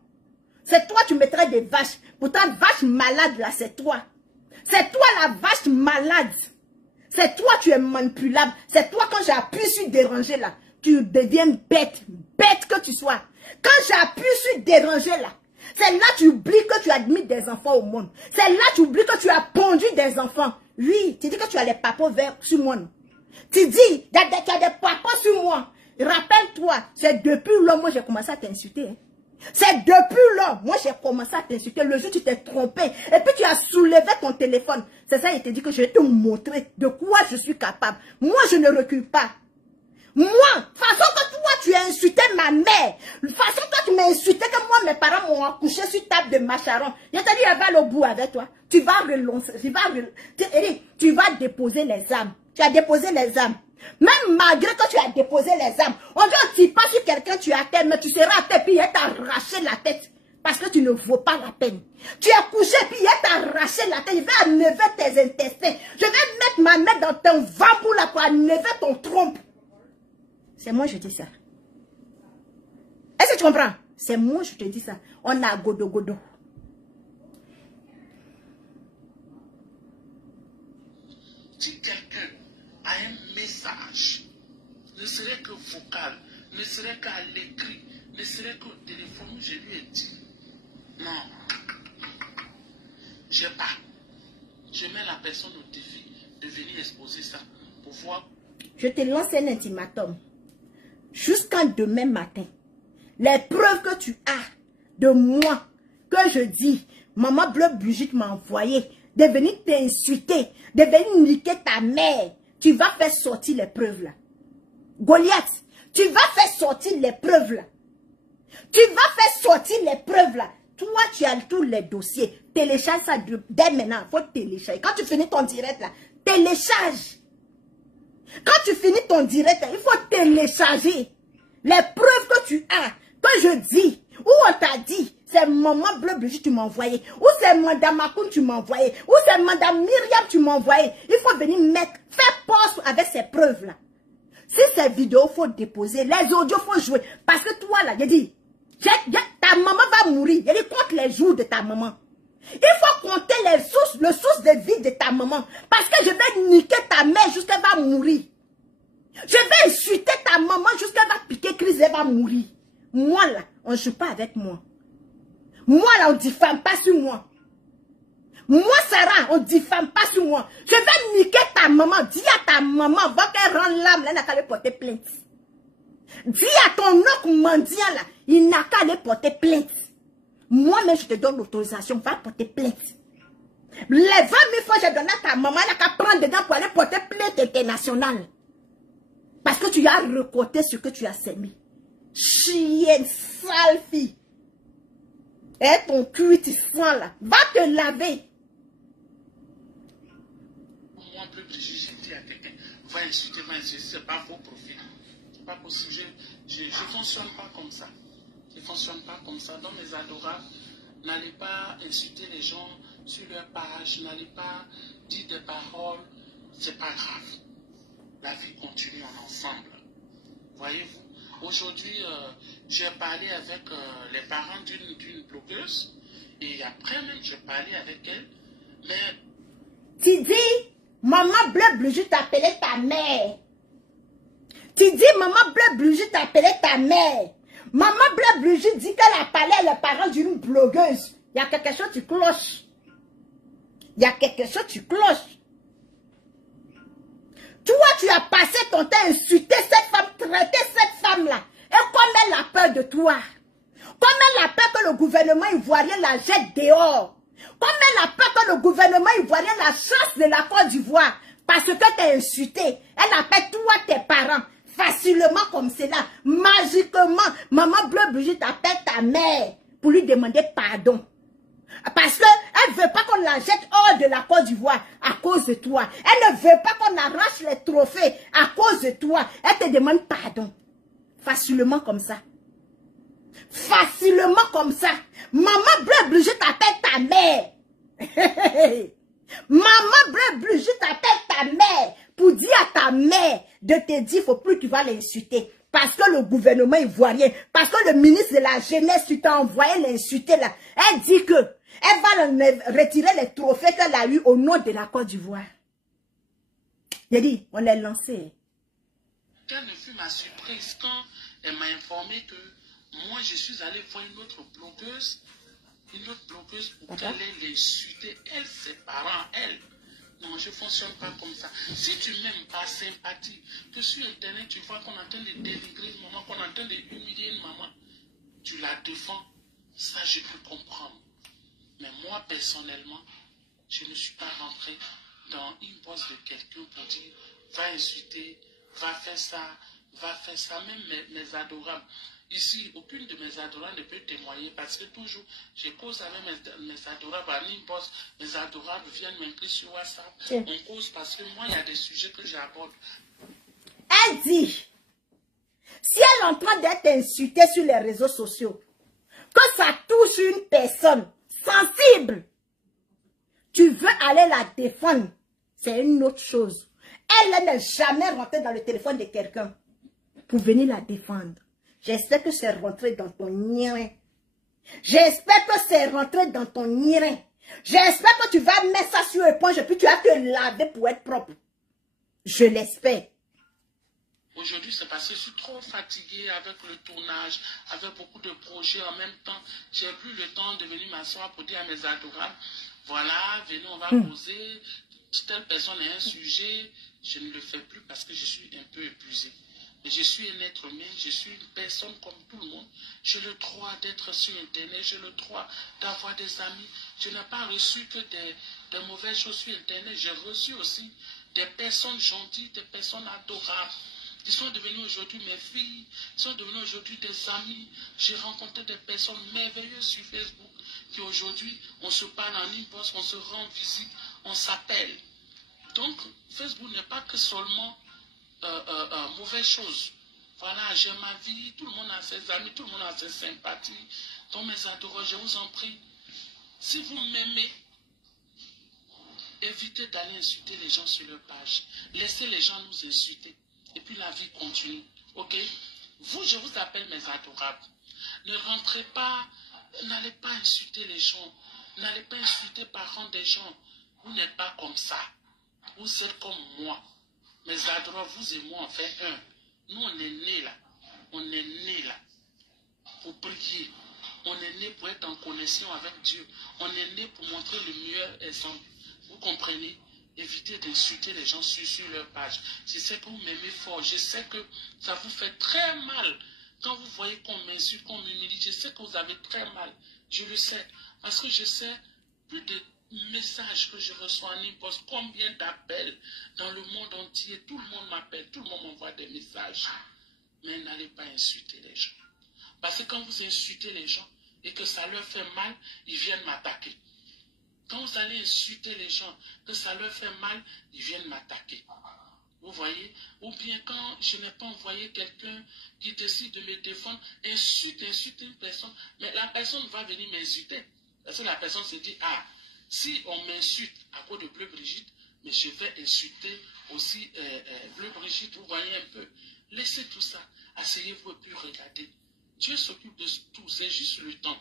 C'est toi tu mettrais des vaches. Pourtant, vache malade là, c'est toi. C'est toi la vache malade. C'est toi tu es manipulable. C'est toi quand j'appuie sur déranger là. Tu deviens bête. Bête que tu sois. Quand j'appuie sur déranger là. C'est là tu oublies que tu as mis des enfants au monde. C'est là tu oublies que tu as pondu des enfants. Oui, tu dis que tu as les papas verts sur moi. Tu dis, tu as des papas sur moi. Rappelle-toi, c'est depuis là, moi j'ai commencé à t'insulter. Hein. C'est depuis là, moi j'ai commencé à t'insulter. Le jour tu t'es trompé. Et puis tu as soulevé ton téléphone. C'est ça, il te dit que je vais te montrer de quoi je suis capable. Moi je ne recule pas. Moi, façon que toi tu as insulté ma mère. Façon que tu m'as insulté que moi mes parents m'ont accouché sur table de macharon. Je t'ai dit, elle va aller au bout avec toi. Tu vas relancer. Tu vas déposer les âmes. Tu as déposé les âmes. Même malgré que tu as déposé les âmes, on dit tu passes sur quelqu'un, tu es à terre, mais tu seras à terre, puis il t'a arraché la tête. Parce que tu ne vaux pas la peine. Tu es couché, puis il t'a arraché la tête. Je vais enlever tes intestins. Je vais mettre ma main dans ton ventre là pour enlever ton trompe. C'est moi je dis ça. Est-ce que tu comprends? C'est moi je te dis ça. On a godo godo. Si quelqu'un a un message, ne serait que vocal, ne serait qu'à l'écrit, ne serait qu'au téléphone, je lui ai dit, non, j'ai pas. Je mets la personne au défi de venir exposer ça pour voir. Je te lance un ultimatum. Jusqu'à demain matin, les preuves que tu as de moi, que je dis, maman Bleu Brigitte m'a envoyé, de venir t'insulter, de venir niquer ta mère, tu vas faire sortir les preuves là. Goliath, tu vas faire sortir les preuves là. Tu vas faire sortir les preuves là. Toi, tu as tous les dossiers. Télécharge ça dès maintenant. Il faut télécharger. Quand tu finis ton direct là, télécharge. Quand tu finis ton direct là, il faut télécharger les preuves que tu as. Que je dis, ou on t'a dit, c'est maman Bleu Brigitte tu m'as envoyé, ou c'est madame Makoun tu m'as envoyé, ou c'est madame Myriam tu m'as envoyé. Il faut venir mettre, faire pause avec ces preuves là. Si ces vidéos, il faut déposer, les audios, il faut jouer. Parce que toi là, j'ai dit, ta maman va mourir. J'ai dit, compte les jours de ta maman. Il faut compter le source de vie de ta maman. Parce que je vais niquer ta mère jusqu'à qu'elle va mourir. Je vais insulter ta maman jusqu'à qu'elle va piquer crise, elle va mourir. Moi là, on ne joue pas avec moi. Moi là, on ne diffame pas sur moi. Moi, Sarah, on ne diffame pas sur moi. Je vais niquer ta maman. Dis à ta maman, va qu'elle rende l'âme, elle n'a qu'à aller porter plainte. Dis à ton oncle mendiant là, il n'a qu'à aller porter plainte. Moi-même, je te donne l'autorisation, va porter plainte. Les 20 000 fois que j'ai donné à ta maman, elle n'a qu'à prendre dedans pour aller porter plainte internationale. Parce que tu as recoté ce que tu as sémé. Chienne, sale fille. Et ton cul, tu sens là. Va te laver. Moi, plus j'ai dit à quelqu'un, va insulter, c'est pas vos profils. C'est pas possible. Je ne fonctionne pas comme ça. Je ne fonctionne pas comme ça. Donc, mes adorables, n'allez pas insulter les gens sur leur page. N'allez pas dire des paroles. C'est pas grave. La vie continue en ensemble. Voyez-vous, aujourd'hui, j'ai parlé avec les parents d'une blogueuse. Et après même, j'ai parlé avec elle. Mais... Tu dis, maman bleu bleu, je t'appelais ta mère. Tu dis, maman bleu bleu, je t'appelais ta mère. Maman bleu bleu, je dis qu'elle a parlé à les parents d'une blogueuse. Il y a quelque chose, tu cloches. Il y a quelque chose, tu cloches. Toi, tu as passé ton temps à insulter cette femme, traiter cette femme-là. Et comme elle a peur de toi. Comme elle a peur que le gouvernement ivoirien la jette dehors. Comme elle a peur que le gouvernement ivoirien la chasse de la Côte d'Ivoire. Parce que tu as insulté. Elle appelle toi tes parents. Facilement comme cela. Magiquement. Maman bleu Brigitte appelle ta mère. Pour lui demander pardon. Parce qu'elle ne veut pas qu'on la jette hors de la Côte d'Ivoire à cause de toi. Elle ne veut pas qu'on arrache les trophées à cause de toi. Elle te demande pardon. Facilement comme ça. Facilement comme ça. Maman bleu bleu, je t'appelle ta mère. Maman bleu bleu, je t'appelle ta mère. Pour dire à ta mère de te dire, il ne faut plus que tu vas l'insulter. Parce que le gouvernement ivoirien, parce que le ministre de la jeunesse, tu t'as envoyé l'insulter là. Elle dit que elle va retirer les trophées qu'elle a eu au nom de la Côte d'Ivoire. J'ai dit, on l'a lancé. Quelle ne fut ma surprise quand elle m'a informé que moi je suis allé voir une autre blogueuse pour qu'elle ait l'insulté, elle, ses parents, elle. Non, je ne fonctionne pas comme ça. Si tu m'aimes pas sympathie, que sur Internet, tu vois qu'on est en train de dénigrer une maman, qu'on est en train d'humilier une maman, tu la défends, ça je peux comprendre. Mais moi, personnellement, je ne suis pas rentré dans une bosse de quelqu'un pour dire, va insulter, va faire ça, même mes adorables. Ici, aucune de mes adorables ne peut témoigner parce que toujours, je cause avec mes adorables à Nimbos, mes adorables viennent m'inclure sur WhatsApp. On cause parce que moi, il y a des sujets que j'aborde. Elle dit, si elle est en train d'être insultée sur les réseaux sociaux, que ça touche une personne sensible, tu veux aller la défendre, c'est une autre chose. Elle n'est jamais rentrée dans le téléphone de quelqu'un pour venir la défendre. J'espère que c'est rentré dans ton nirin. J'espère que c'est rentré dans ton nirin. J'espère que tu vas mettre ça sur éponge et puis tu vas te laver pour être propre. Je l'espère. Aujourd'hui, c'est parce que je suis trop fatiguée avec le tournage, avec beaucoup de projets en même temps. J'ai plus le temps de venir m'asseoir pour dire à mes adorables, voilà, venez, on va poser. Telle personne a un sujet, je ne le fais plus parce que je suis un peu épuisé. Mais je suis un être humain, je suis une personne comme tout le monde. J'ai le droit d'être sur Internet, j'ai le droit d'avoir des amis. Je n'ai pas reçu que des mauvaises choses sur Internet. J'ai reçu aussi des personnes gentilles, des personnes adorables. Ils sont devenus aujourd'hui mes filles, ils sont devenus aujourd'hui des amis. J'ai rencontré des personnes merveilleuses sur Facebook qui aujourd'hui, on se parle en inbox, on se rend visite, on s'appelle. Donc, Facebook n'est pas que seulement mauvaise chose. Voilà, j'ai ma vie, tout le monde a ses amis, tout le monde a ses sympathies. Donc, mes adorants, je vous en prie, si vous m'aimez, évitez d'aller insulter les gens sur leur page. Laissez les gens nous insulter. Et puis la vie continue. Ok? Vous, je vous appelle mes adorables. Ne rentrez pas, n'allez pas insulter les gens. N'allez pas insulter les parents des gens. Vous n'êtes pas comme ça. Vous êtes comme moi. Mes adorables, vous et moi, on fait un. Nous, on est nés là. On est nés là. Pour prier. On est né pour être en connexion avec Dieu. On est né pour montrer le meilleur exemple. Vous comprenez? Évitez d'insulter les gens sur leur page. Je sais que vous m'aimez fort. Je sais que ça vous fait très mal. Quand vous voyez qu'on m'insulte, qu'on m'humilie, je sais que vous avez très mal. Je le sais. Parce que je sais plus de messages que je reçois en inbox, combien d'appels dans le monde entier. Tout le monde m'appelle, tout le monde m'envoie des messages. Mais n'allez pas insulter les gens. Parce que quand vous insultez les gens et que ça leur fait mal, ils viennent m'attaquer. Quand vous allez insulter les gens, que ça leur fait mal, ils viennent m'attaquer. Vous voyez? Ou bien quand je n'ai pas envoyé quelqu'un qui décide de me défendre, insulte une personne, mais la personne va venir m'insulter. Parce que la personne se dit, ah, si on m'insulte à cause de Bleu Brigitte, mais je vais insulter aussi Bleu Brigitte, vous voyez un peu. Laissez tout ça, asseyez-vous et puis regardez. Dieu s'occupe de tout, c'est juste le temps.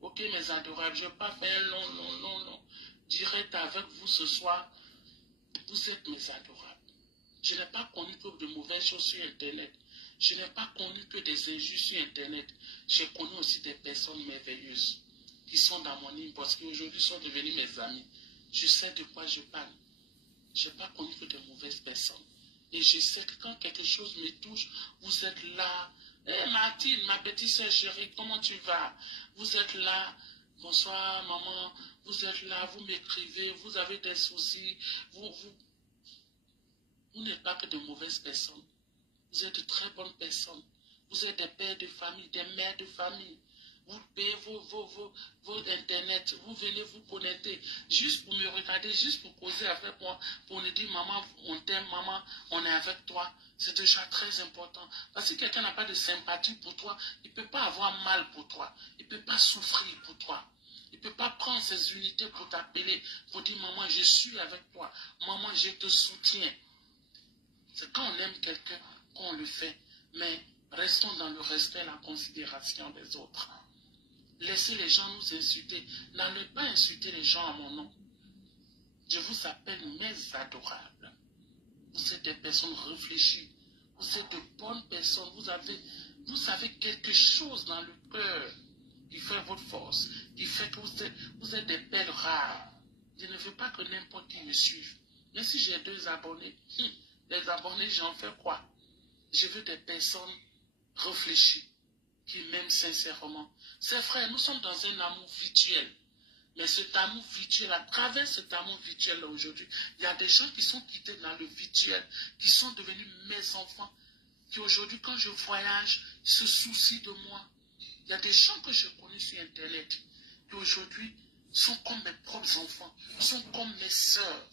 Ok, mes adorables, je ne vais pas faire long direct avec vous ce soir. Vous êtes mes adorables. Je n'ai pas connu que de mauvaises choses sur Internet. Je n'ai pas connu que des injustes sur Internet. J'ai connu aussi des personnes merveilleuses qui sont dans mon inbox, qui aujourd'hui sont devenues mes amis. Je sais de quoi je parle. Je n'ai pas connu que de mauvaises personnes. Et je sais que quand quelque chose me touche, vous êtes là. Hey Martine, ma petite soeur chérie, comment tu vas? Vous êtes là. Bonsoir maman. Vous êtes là, vous m'écrivez, vous avez des soucis. Vous n'êtes pas que de mauvaises personnes. Vous êtes de très bonnes personnes. Vous êtes des pères de famille, des mères de famille. Vous payez vos internet. Vous venez vous connecter. Juste pour me regarder, juste pour causer avec moi. Pour me dire, maman, on t'aime, maman, on est avec toi. C'est déjà très important. Parce que si quelqu'un n'a pas de sympathie pour toi, il ne peut pas avoir mal pour toi. Il ne peut pas souffrir pour toi. Il ne peut pas prendre ses unités pour t'appeler, pour dire, maman, je suis avec toi. Maman, je te soutiens. C'est quand on aime quelqu'un qu'on le fait. Mais restons dans le respect et la considération des autres. Laissez les gens nous insulter. N'allez pas insulter les gens à mon nom. Je vous appelle mes adorables. Vous êtes des personnes réfléchies. Vous êtes de bonnes personnes. Vous avez quelque chose dans le cœur qui fait votre force, qui fait que vous êtes des belles rares. Je ne veux pas que n'importe qui me suive. Mais si j'ai 2 abonnés, les abonnés, j'en fais quoi? Je veux des personnes réfléchies, qui m'aiment sincèrement. C'est vrai, nous sommes dans un amour virtuel. Mais cet amour virtuel, à travers cet amour virtuel aujourd'hui, il y a des gens qui sont quittés dans le virtuel, qui sont devenus mes enfants, qui aujourd'hui, quand je voyage, se soucient de moi. Il y a des gens que je connais sur Internet, qui aujourd'hui sont comme mes propres enfants, sont comme mes sœurs.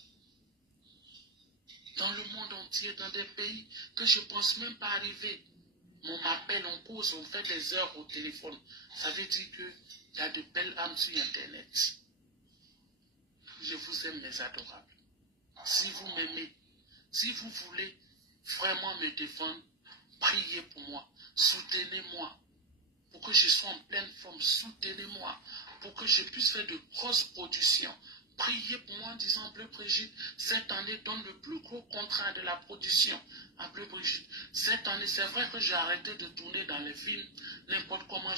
Dans le monde entier, dans des pays que je ne pense même pas arriver. On m'appelle, on cause, on fait des heures au téléphone. Ça veut dire qu'il y a de belles âmes sur Internet. Je vous aime, mes adorables. Si vous m'aimez, si vous voulez vraiment me défendre, priez pour moi, soutenez-moi. Pour que je sois en pleine forme, soutenez-moi. Pour que je puisse faire de grosses productions. Priez pour moi en disant, Bleu Brigitte, cette année donne le plus gros contrat de la production à Bleu Brigitte. Cette année, c'est vrai que j'ai arrêté de tourner dans les films, n'importe comment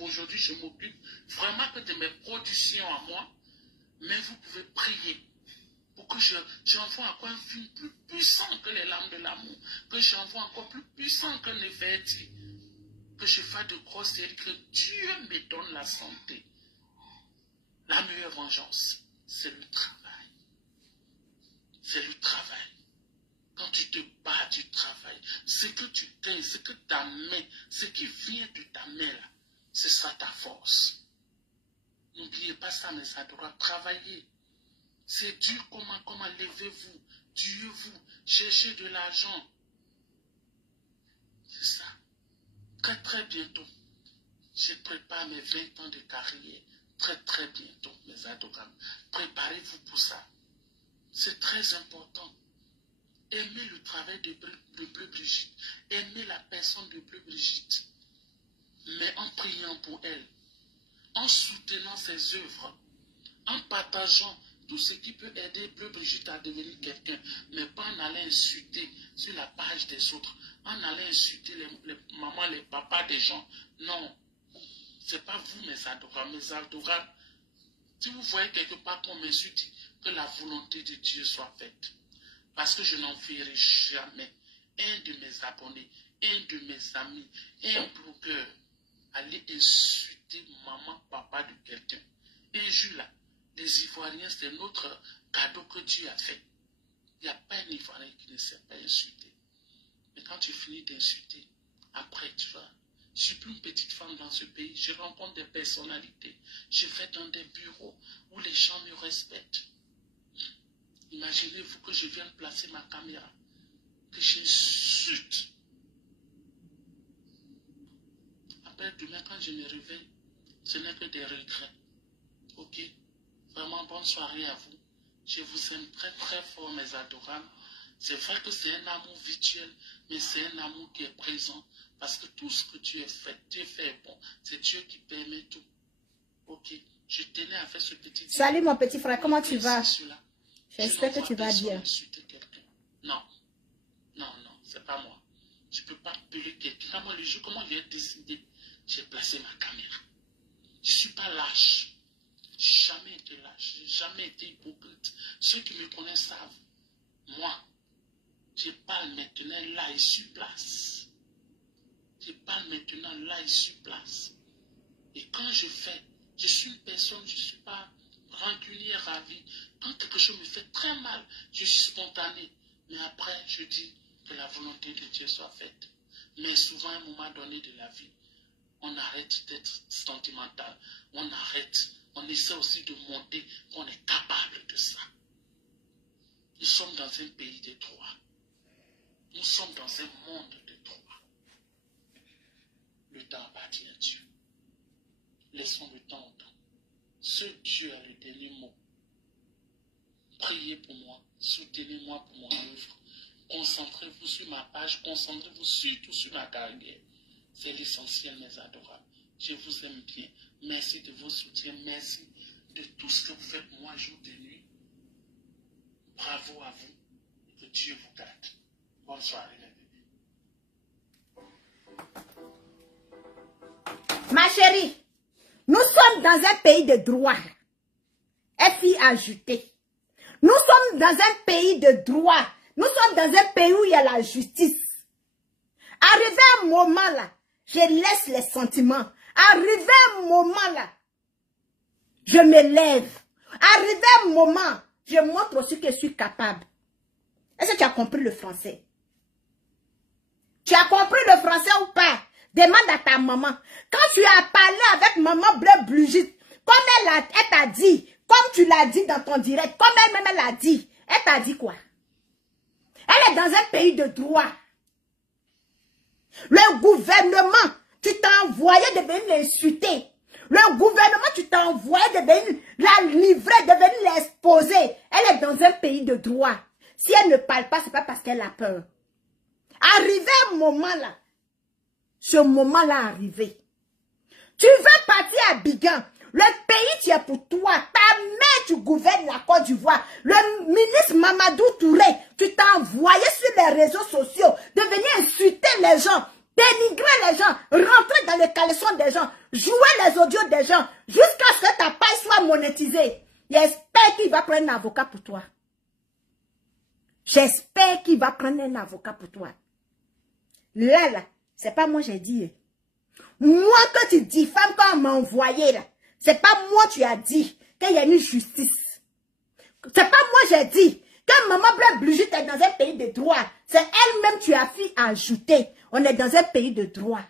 aujourd'hui je m'occupe vraiment que de mes productions à moi, mais vous pouvez prier pour que j'envoie encore un film plus puissant que Les Larmes de l'amour, que j'envoie encore plus puissant que Nefertiti, que je fasse de grosses séries, que Dieu me donne la santé. La meilleure vengeance, c'est le travail. C'est le travail. Quand tu te bats du travail, ce que tu gagnes, ce que ta main, ce qui vient de ta main là, c'est ça ta force. N'oubliez pas ça, mes adorables. Travaillez. C'est dur, comment levez-vous, tuez-vous, cherchez de l'argent. C'est ça. Très très bientôt, je prépare mes 20 ans de carrière. Très très bientôt, mes adorables. Préparez-vous pour ça. C'est très important. Aimez le travail de Bleu Brigitte. Aimez la personne de Bleu Brigitte. Mais en priant pour elle, en soutenant ses œuvres, en partageant tout ce qui peut aider Bleu Brigitte à devenir quelqu'un, mais pas en allant insulter sur la page des autres, en allant insulter les mamans, les papas des gens. Non. Ce n'est pas vous, mes adorables. Mes adorables, si vous voyez quelque part qu'on m'insulte, que la volonté de Dieu soit faite. Parce que je n'en ferai jamais. Un de mes abonnés, un de mes amis, un blogueur, aller insulter maman, papa de quelqu'un. Un jour là, les Ivoiriens, c'est notre cadeau que Dieu a fait. Il n'y a pas un Ivoirien qui ne sait pas insulter. Mais quand tu finis d'insulter, après tu vas. Je ne suis plus une petite femme dans ce pays. Je rencontre des personnalités. Je vais dans des bureaux où les gens me respectent. Imaginez-vous que je vienne placer ma caméra, que j'insulte. Après, demain, quand je me réveille, ce n'est que des regrets. Ok? Vraiment, bonne soirée à vous. Je vous aime très très fort, mes adorables. C'est vrai que c'est un amour virtuel, mais c'est un amour qui est présent. Parce que tout ce que tu as fait est bon. C'est Dieu qui permet tout. Ok? Je tenais à faire ce petit... Salut mon petit frère, comment tu vas? J'espère que tu vas bien. Non, non, non, c'est pas moi. Je ne peux pas appeler quelqu'un. Moi, le jour, comment j'ai décidé, j'ai placé ma caméra. Je ne suis pas lâche. Je n'ai jamais été lâche. Je n'ai jamais été hypocrite. Ceux qui me connaissent savent. Moi, je parle maintenant là et sur place. Je parle maintenant là et sur place. Et quand je fais, je suis une personne, je ne suis pas rancunière, ravie. Quand quelque chose me fait très mal, je suis spontané. Mais après, je dis que la volonté de Dieu soit faite. Mais souvent, à un moment donné de la vie, on arrête d'être sentimental. On arrête. On essaie aussi de montrer qu'on est capable de ça. Nous sommes dans un pays de droit. Nous sommes dans un monde de droit. Le temps appartient à Dieu. Laissons le temps au temps. Ce Dieu a le dernier mot. Priez pour moi. Soutenez-moi pour mon œuvre. Concentrez-vous sur ma page. Concentrez-vous surtout sur ma carrière. C'est l'essentiel, mes adorables. Je vous aime bien. Merci de vos soutiens. Merci de tout ce que vous faites pour moi jour et nuit. Bravo à vous. Que Dieu vous garde. Bonne soirée, les bébés. Ma chérie, nous sommes dans un pays de droit. FI ajouté. Nous sommes dans un pays de droit. Nous sommes dans un pays où il y a la justice. Arrivé un moment là, je laisse les sentiments. Arrivé un moment là, je me lève. Arrivé un moment, je montre aussi que je suis capable. Est-ce que tu as compris le français? Tu as compris le français ou pas? Demande à ta maman. Quand tu as parlé avec maman Bleu Blugite, comme elle t'a dit, comme tu l'as dit dans ton direct, comme elle-même elle a dit, elle t'a dit quoi? Elle est dans un pays de droit. Le gouvernement, tu t'as envoyé de venir l'insulter. Le gouvernement, tu t'as envoyé de venir la livrer, de venir l'exposer. Elle est dans un pays de droit. Si elle ne parle pas, ce n'est pas parce qu'elle a peur. Arrivé un moment là, ce moment-là arrivé. Tu veux partir à Bigan. Le pays, tu es pour toi. Ta mère, tu gouvernes la Côte d'Ivoire. Le ministre Mamadou Touré, tu t'as envoyé sur les réseaux sociaux de venir insulter les gens, dénigrer les gens, rentrer dans les caleçons des gens, jouer les audios des gens, jusqu'à ce que ta page soit monétisée. J'espère qu'il va prendre un avocat pour toi. J'espère qu'il va prendre un avocat pour toi. Là, c'est pas moi j'ai dit. Moi que tu dis, femme, quand on m'a envoyé là, c'est pas moi tu as dit qu'il y a une justice. C'est pas moi j'ai dit que maman Bleu Blugite est dans un pays de droit. C'est elle-même tu as fait ajouter. On est dans un pays de droit.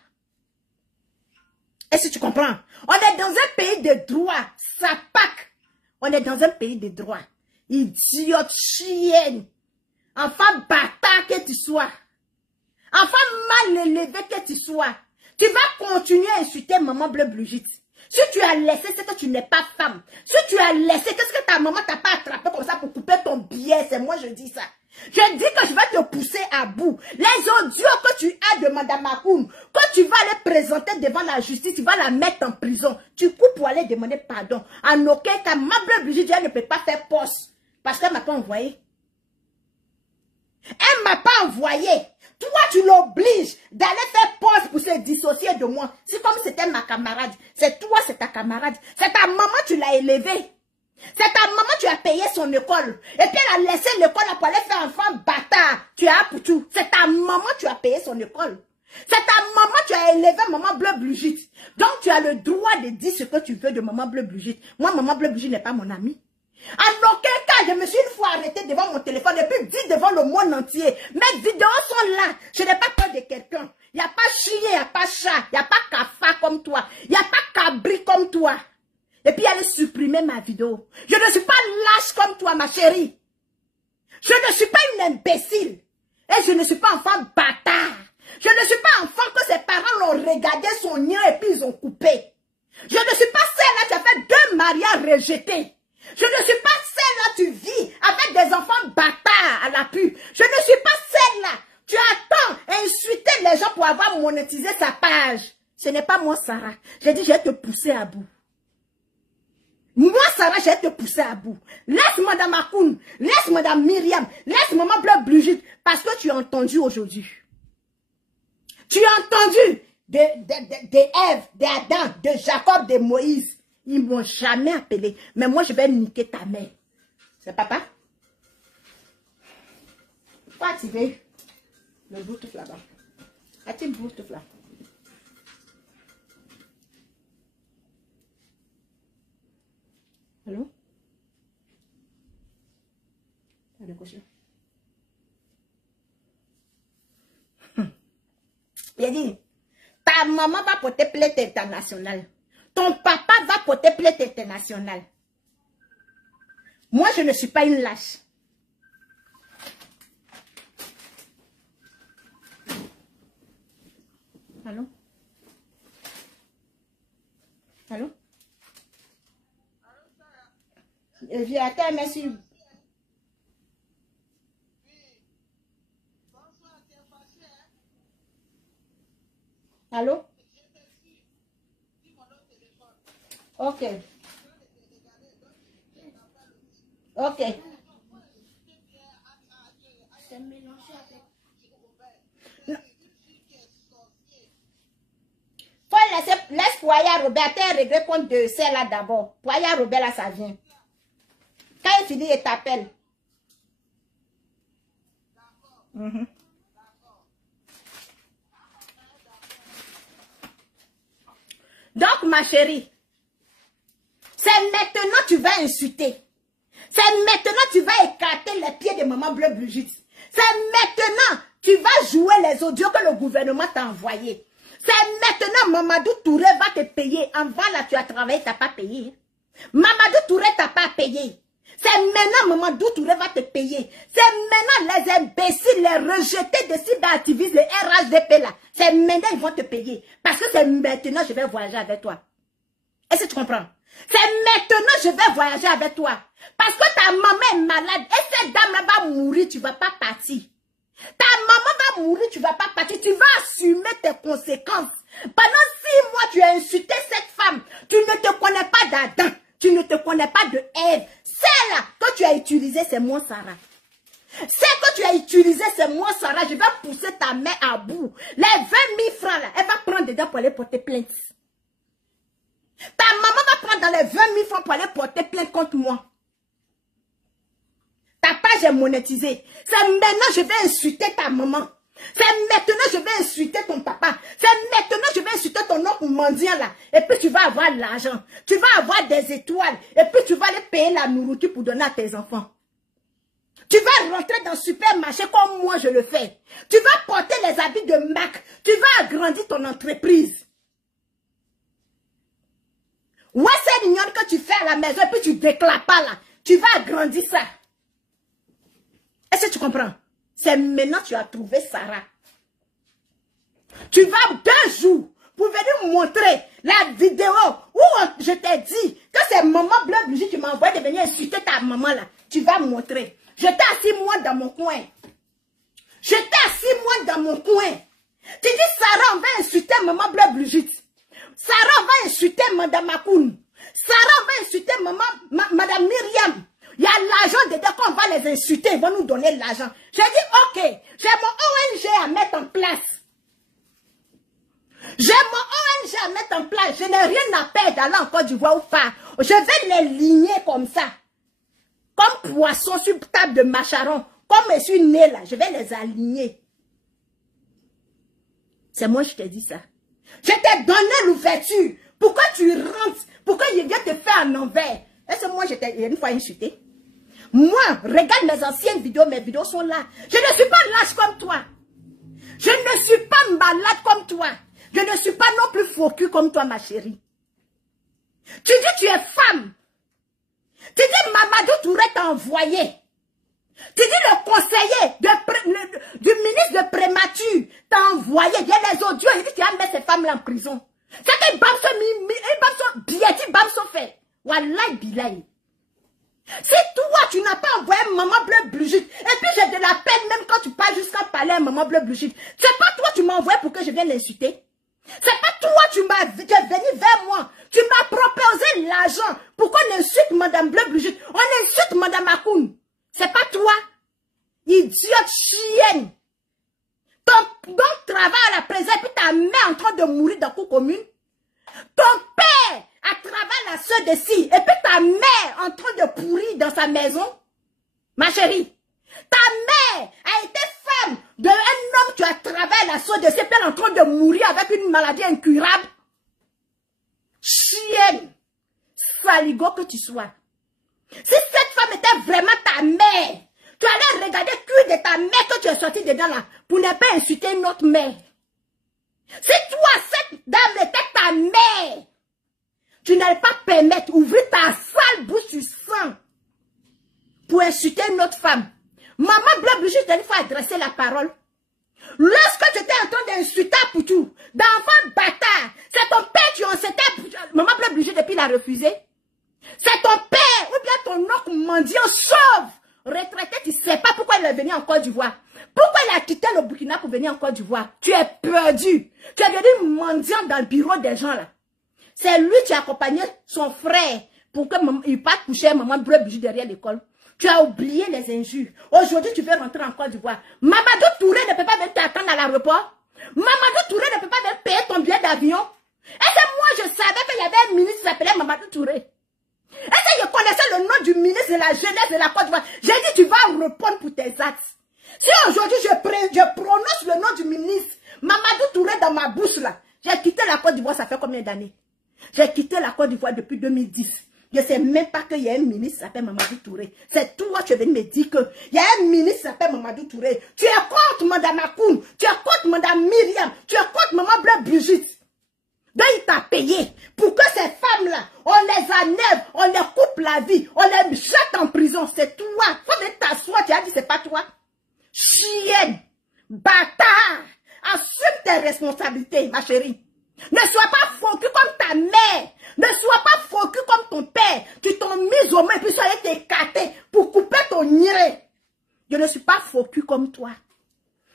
Est-ce que tu comprends? On est dans un pays de droit. Ça pack. On est dans un pays de droit. Idiote, chienne. Enfant bâtard que tu sois. Enfant mal élevé que tu sois. Tu vas continuer à insulter maman Bleu Blugite. Si tu as laissé, c'est que tu n'es pas femme. Si tu as laissé, qu'est-ce que ta maman t'a pas attrapé comme ça pour couper ton billet? C'est moi, je dis ça. Je dis que je vais te pousser à bout. Les audios que tu as de Madame Makoum, que tu vas les présenter devant la justice, tu vas la mettre en prison. Tu coupes pour aller demander pardon. En aucun cas, ma Bleu Blugite, elle ne peut pas faire poste. Parce qu'elle ne m'a pas envoyé. Elle ne m'a pas envoyé. Toi, tu l'obliges d'aller faire poste poussé, dissocié de moi. C'est comme c'était ma camarade. C'est toi, c'est ta camarade. C'est ta maman, tu l'as élevée. C'est ta maman, tu as payé son école. Et puis elle a laissé l'école pour aller faire enfant bâtard. Tu as pour tout. C'est ta maman, tu as payé son école. C'est ta maman, tu as élevé maman Bleu Blugite. Donc tu as le droit de dire ce que tu veux de maman Bleu Blugite. Moi, maman Bleu Blugite n'est pas mon amie. En aucun cas, je me suis une fois arrêtée devant mon téléphone et puis dit devant le monde entier. Mes vidéos sont là. Je n'ai pas peur de quelqu'un. Il n'y a pas chien, il n'y a pas chat, il n'y a pas cafard comme toi. Il n'y a pas cabri comme toi. Et puis elle a supprimé ma vidéo. Je ne suis pas lâche comme toi, ma chérie. Je ne suis pas une imbécile. Et je ne suis pas enfant bâtard. Je ne suis pas enfant que ses parents l'ont regardé son nien et puis ils ont coupé. Je ne suis pas celle-là qui a fait 2 mariages rejetés. Je ne suis pas celle-là tu vis avec des enfants bâtards à l'appui. Je ne suis pas celle-là. Tu attends insulter les gens pour avoir monétisé sa page. Ce n'est pas moi, Sarah. J'ai dit, je vais te pousser à bout. Moi, Sarah, je vais te pousser à bout. Laisse Madame Akoun, laisse Madame Myriam, laisse Maman Bleu Blugite, parce que tu as entendu aujourd'hui. Tu as entendu de Ève, d'Adam, de Jacob, de Moïse. Ils ne m'ont jamais appelé. Mais moi, je vais niquer ta mère. C'est papa? Faut activer le Bluetooth là-bas. Active le Bluetooth là. Allô? Allez, cochon. Il a dit, ta maman va porter plainte internationale. Ton papa va porter plainte internationale. Moi, je ne suis pas une lâche. Allô? Allô? Attends, merci. Allô? Ok. Ok. Faut laisse Poya Robert régler compte de celle-là d'abord. Poya Robert là, ça vient. Quand il finit, il t'appelle. Donc, ma chérie, c'est maintenant que tu vas insulter. C'est maintenant que tu vas écarter les pieds de Maman Bleu Blugite. C'est maintenant que tu vas jouer les audios que le gouvernement t'a envoyés. C'est maintenant Mamadou Touré va te payer. Avant là, tu as travaillé, tu n'as pas payé. Mamadou Touré t'a pas payé. C'est maintenant Mamadou Touré va te payer. C'est maintenant les imbéciles, les rejetés de cyberaktivistes, les RHDP là. C'est maintenant ils vont te payer. Parce que c'est maintenant je vais voyager avec toi. Est-ce que tu comprends? C'est maintenant je vais voyager avec toi. Parce que ta maman est malade. Et cette dame-là va mourir, tu ne vas pas partir. Ta maman va mourir, tu ne vas pas partir. Tu vas assumer tes conséquences. Pendant 6 mois, tu as insulté cette femme. Tu ne te connais pas d'Adam. Tu ne te connais pas de Ève. Celle-là que tu as utilisée, c'est moi, Sarah. Celle que tu as utilisée, c'est moi, Sarah. Je vais pousser ta mère à bout. Les 20 000 francs, là, elle va prendre dedans pour aller porter plainte. Ta maman va prendre dans les 20 000 francs pour aller porter plainte contre moi. Ta page est monétisée. C'est maintenant que je vais insulter ta maman. C'est maintenant que je vais insulter ton papa. C'est maintenant que je vais insulter ton oncle mendiant là. Et puis tu vas avoir l'argent. Tu vas avoir des étoiles. Et puis tu vas aller payer la nourriture pour donner à tes enfants. Tu vas rentrer dans le supermarché comme moi je le fais. Tu vas porter les habits de Mac. Tu vas agrandir ton entreprise. Ouais, c'est l'union que tu fais à la maison et puis tu déclares pas là. Tu vas agrandir ça. Est-ce que tu comprends? C'est maintenant que tu as trouvé Sarah. Tu vas 2 jours pour venir montrer la vidéo où je t'ai dit que c'est Maman Bleu Blugite qui m'a envoyé de venir insulter ta maman là. Tu vas montrer. J'étais assis moi dans mon coin. J'étais assis moi dans mon coin. Tu dis Sarah, on va insulter Maman Bleu Blugite. Sarah va insulter Madame Akoun. Sarah va insulter Madame Myriam. Il y a l'argent dedans qu'on va les insulter. Ils vont nous donner l'argent. J'ai dit, ok, j'ai mon ONG à mettre en place. J'ai mon ONG à mettre en place. Je n'ai rien à perdre d'aller en Côte d'Ivoire ou pas. Je vais les ligner comme ça. Comme poisson sur table de macharon. Comme je suis né là, je vais les aligner. C'est moi, je t'ai dit ça. Je t'ai donné l'ouverture. Pourquoi tu rentres? Pourquoi il vient te faire en envers? Est-ce que moi, je t'ai une fois insulté? Moi, regarde mes anciennes vidéos, mes vidéos sont là. Je ne suis pas lâche comme toi. Je ne suis pas malade comme toi. Je ne suis pas non plus faux cul comme toi, ma chérie. Tu dis tu es femme. Tu dis Mamadou Touré t'a envoyé. Tu dis le conseiller du ministre de Prémature t'a envoyé. Il y a les audios, il dit tu vas mettre ces femmes-là en prison. C'est que Bamso fait. Wallahi bilahi. Si toi, tu n'as pas envoyé maman bleu blugite, et puis j'ai de la peine même quand tu parles jusqu'à parler à maman bleu blugite, c'est pas toi tu m'as envoyé pour que je vienne l'insulter. C'est pas toi tu m'as venu vers moi. Tu m'as proposé l'argent pour qu'on insulte madame bleu blugite. On insulte madame Akoun. C'est pas toi. Idiote chienne. Ton travail à la prison et puis ta mère en train de mourir dans la cour commune. Ton père à travers la soeur de si, et puis ta mère en train de pourrir dans sa maison. Ma chérie, ta mère a été femme d'un homme qui a travers la soeur de si, et puis elle est en train de mourir avec une maladie incurable. Chienne, saligo que tu sois. Si cette femme était vraiment ta mère, tu allais regarder le cul de ta mère que tu es sorti dedans là, pour ne pas insulter notre mère. Si toi, cette dame était ta mère, tu n'allais pas permettre d'ouvrir ta sale bouche du sang pour insulter notre femme. Maman Bleu Brigitte, il faut adresser la parole. Lorsque tu étais en train d'insulter Poutou, d'enfant bâtard, c'est ton père qui en s'était... Maman Bleu Brigitte, depuis il a refusé. C'est ton père ou bien ton oncle mendiant sauve. Retraité, tu ne sais pas pourquoi il est venu en Côte d'Ivoire. Pourquoi il a quitté le Burkina pour venir en Côte d'Ivoire? Tu es perdu. Tu es devenu mendiant dans le bureau des gens là. C'est lui qui a accompagné son frère pour qu'il parte coucher maman Bleu Brigitte derrière l'école. Tu as oublié les injures. Aujourd'hui, tu veux rentrer en Côte d'Ivoire. Mamadou Touré ne peut pas venir t'attendre à l'aéroport. Mamadou Touré ne peut pas venir payer ton billet d'avion. Et c'est moi, je savais qu'il y avait un ministre qui s'appelait Mamadou Touré. Et si je connaissais le nom du ministre de la jeunesse de la Côte d'Ivoire, j'ai dit tu vas répondre pour tes actes. Si aujourd'hui je prononce le nom du ministre Mamadou Touré dans ma bouche là, j'ai quitté la Côte d'Ivoire, ça fait combien d'années? J'ai quitté la Côte d'Ivoire depuis 2010. Je ne sais même pas qu'il y a un ministre qui s'appelle Mamadou Touré. C'est toi qui es venu me dire qu'il y a un ministre qui s'appelle Mamadou Touré. Tu es contre Madame Akoun, tu es contre Madame Myriam, tu es contre Maman Bleu Brigitte. Donc il t'a payé pour que ces femmes-là, on les enlève, on les coupe la vie, on les jette en prison. C'est toi. Faut venir t'asseoir, tu as dit c'est pas toi. Chienne, bâtard, assume tes responsabilités, ma chérie. Ne sois pas focus comme ta mère. Ne sois pas focus comme ton père. Tu t'en mis aux mains et puis tu allais t'écarter pour couper ton niré. Je ne suis pas focus comme toi.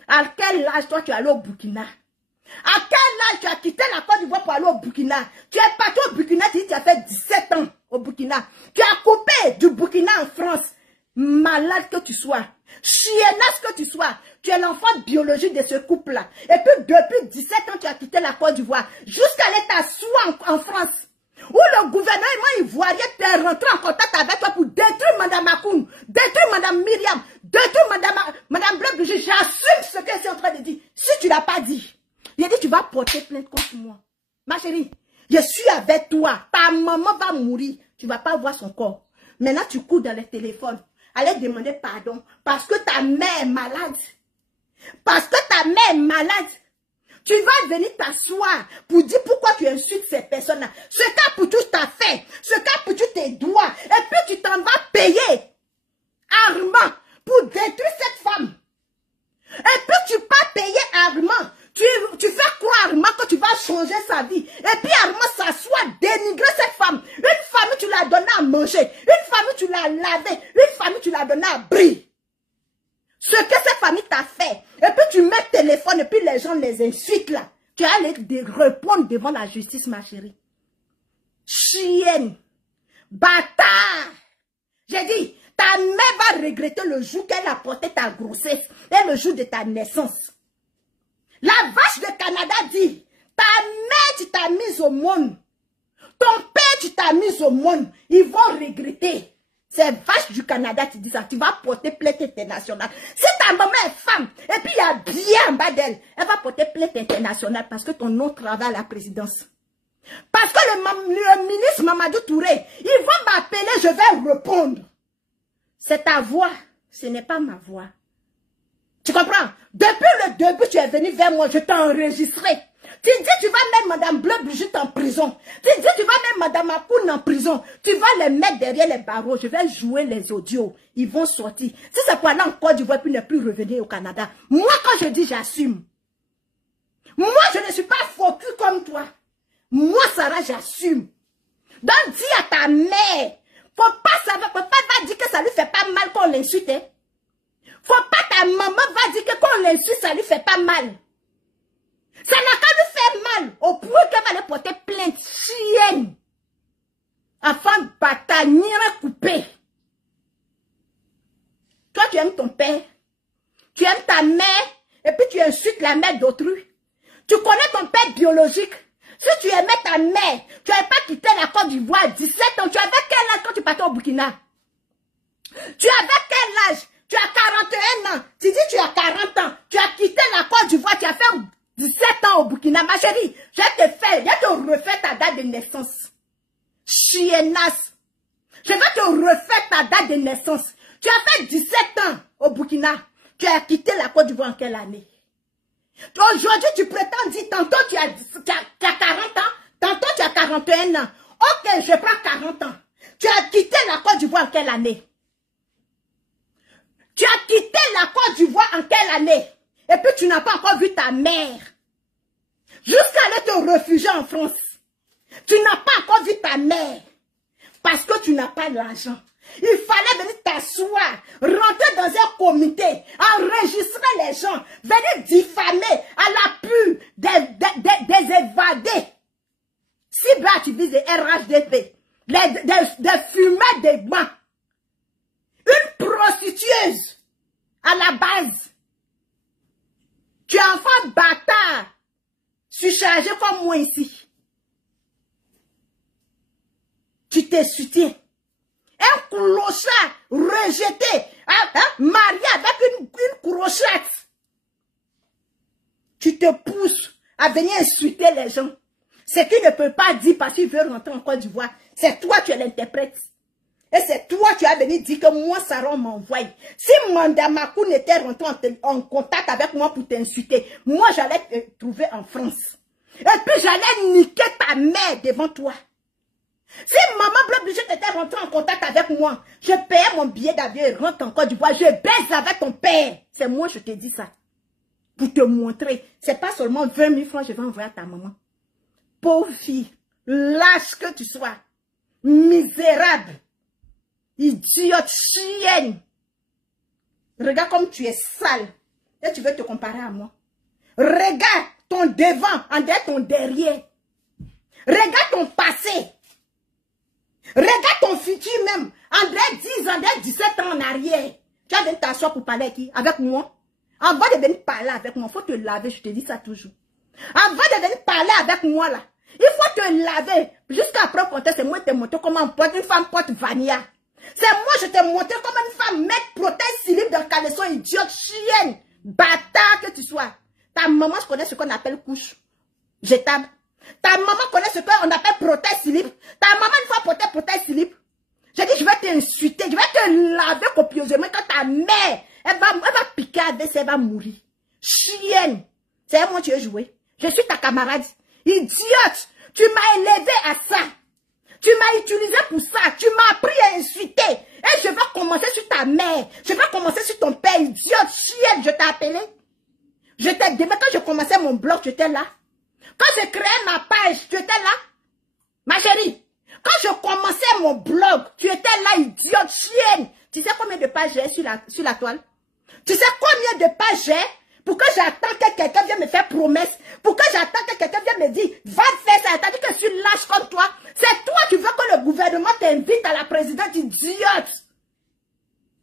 À quel âge toi tu es allé au Burkina? À quel âge tu as quitté la Côte d'Ivoire pour aller au Burkina? Tu es parti au Burkina, tu as fait 17 ans au Burkina. Tu as coupé du Burkina en France. Malade que tu sois. Chiennasse que tu sois, tu es l'enfant biologique de ce couple-là. Et puis depuis 17 ans, tu as quitté la Côte d'Ivoire jusqu'à aller t'asseoir en France. Où le gouvernement ivoirien t'est rentré en contact avec toi pour détruire Madame Akoun, détruire Madame Myriam, détruire Madame Bleu Brigitte. J'assume ce que c'est en train de dire. Si tu ne l'as pas dit, il a dit tu vas porter plainte contre moi. Ma chérie, je suis avec toi. Ta maman va mourir. Tu ne vas pas voir son corps. Maintenant, tu cours dans les téléphones. Allez demander pardon parce que ta mère est malade. Parce que ta mère est malade. Tu vas venir t'asseoir pour dire pourquoi tu insultes ces personnes-là. Ce qu'Apoutou t'a fait, ce qu'Apoutou te doit, et puis tu t'en vas payer Armand pour détruire cette femme. Et puis tu pas payer Armand. Tu fais croire Armand que tu vas changer sa vie. Et puis Armand s'assoit, dénigrer cette femme. Une famille, tu l'as donnée à manger. Une famille, tu l'as lavée. Une famille, tu l'as donnée à briller. Ce que cette famille t'a fait. Et puis tu mets le téléphone et puis les gens les insultent là. Tu as aller répondre devant la justice, ma chérie. Chienne. Bâtard. J'ai dit, ta mère va regretter le jour qu'elle a porté ta grossesse et le jour de ta naissance. La vache de Canada dit, ta tu t'as mis au monde. Ton père, tu t'as mis au monde. Ils vont regretter. C'est vache du Canada qui dit ça. Tu vas porter plainte internationale. Si ta maman est femme, et puis il y a bien en bas d'elle, elle va porter plainte internationale parce que ton nom travaille à la présidence. Parce que le ministre Mamadou Touré, il va m'appeler, je vais répondre. C'est ta voix, ce n'est pas ma voix. Tu comprends? Depuis le début, tu es venu vers moi, je t'ai enregistré. Tu dis tu vas mettre Madame Bleu-Brigitte en prison. Tu dis tu vas mettre Madame Akoun en prison. Tu vas les mettre derrière les barreaux. Je vais jouer les audios. Ils vont sortir. Si c'est pour aller en Côte d'Ivoire puis ne plus revenir au Canada. Moi, quand je dis j'assume. Moi, je ne suis pas focus comme toi. Moi, Sarah, j'assume. Donc, dis à ta mère. Faut pas savoir. Faut pas dire que ça lui fait pas mal qu'on l'insulte. Hein? Faut pas ta maman va dire que quand on l'insulte, ça lui fait pas mal. Ça n'a qu'à lui faire mal au point qu'elle va aller porter plainte chienne. Afin de batailler coupé. Toi, tu aimes ton père. Tu aimes ta mère. Et puis tu insultes la mère d'autrui. Tu connais ton père biologique. Si tu aimais ta mère, tu n'avais pas quitté la Côte d'Ivoire à 17 ans. Tu avais quel âge quand tu partais au Burkina? Tu avais quel âge? Tu as 41 ans. Tu dis tu as 40 ans. Tu as quitté la Côte d'Ivoire. Tu as fait 17 ans au Burkina. Ma chérie, je vais te refaire ta date de naissance. Chiennasse. Je vais te refaire ta date de naissance. Tu as fait 17 ans au Burkina. Tu as quitté la Côte d'Ivoire en quelle année? Aujourd'hui, tu prétends dire, tantôt tu as 40 ans, tantôt tu as 41 ans. Ok, je prends 40 ans. Tu as quitté la Côte d'Ivoire en quelle année? Tu as quitté la Côte d'Ivoire en quelle année? Et puis tu n'as pas encore vu ta mère. Jusqu'à aller te réfugier en France. Tu n'as pas encore vu ta mère. Parce que tu n'as pas l'argent. Il fallait venir t'asseoir, rentrer dans un comité, enregistrer les gens, venir diffamer à l'appui des évadés. Si bas tu vises des RHDP, des fumeurs des bancs, une prostitueuse à la base. Tu es enfant bâtard, surchargé comme moi ici. Tu t'es soutien. Un clochard rejeté, marié avec une crochette. Tu te pousses à venir insulter les gens. Ce qu'il ne peut pas dire parce qu'il veut rentrer en Côte d'Ivoire. C'est toi qui es l'interprète. Et c'est toi qui as venu dire que moi, Sarah m'envoie. Si Mandamakou n'était rentré en contact avec moi pour t'insulter, moi, j'allais te trouver en France. Et puis, j'allais niquer ta mère devant toi. Si maman Bleu-Brigitte était rentrée en contact avec moi, je payais mon billet d'avion et rentre en Côte d'Ivoire, je baise avec ton père. C'est moi, je te dis ça. Pour te montrer. C'est pas seulement 20 000 francs que je vais envoyer à ta maman. Pauvre fille, lâche que tu sois. Misérable. Idiote, chienne. Regarde comme tu es sale. Et tu veux te comparer à moi. Regarde ton devant, en derrière ton derrière. Regarde ton passé. Regarde ton futur même. André 10 ans, André 17 ans en arrière. Tu as venir t'asseoir pour parler avec qui? Avec moi. Avant de venir parler avec moi, il faut te laver, je te dis ça toujours. Avant de venir parler avec moi là, il faut te laver. Jusqu'à après contexte, c'est moi qui te montre comment on porte une femme porte vanilla. C'est moi je te montre comment une femme met protège slip dans le caleçon, idiote, chienne, bâtard que tu sois. Ta maman je connais ce qu'on appelle couche jetable. Ta maman connaît ce qu'on appelle protège slip. Ta maman une fois protège slip. J'ai dit je vais t'insulter, je vais te laver copieusement quand ta mère, elle va piquer avec, elle va mourir. Chienne. C'est moi tu veux jouer. Je suis ta camarade. Idiote. Tu m'as élevé à ça. Tu m'as utilisé pour ça. Tu m'as appris à insulter. Et je vais commencer sur ta mère. Je vais commencer sur ton père. Idiote, chienne, je t'ai appelé. Je t'ai dit, mais quand je commençais mon blog, tu étais là. Quand je créais ma page, tu étais là. Ma chérie, quand je commençais mon blog, tu étais là, idiote, chienne. Tu sais combien de pages j'ai sur la toile? Tu sais combien de pages j'ai? Pour que j'attends que quelqu'un vienne me faire promesse. Pour que j'attends que quelqu'un vienne me dire, va faire ça. T'as dit que je suis lâche comme toi. C'est toi qui veux que le gouvernement t'invite à la présidente, idiote.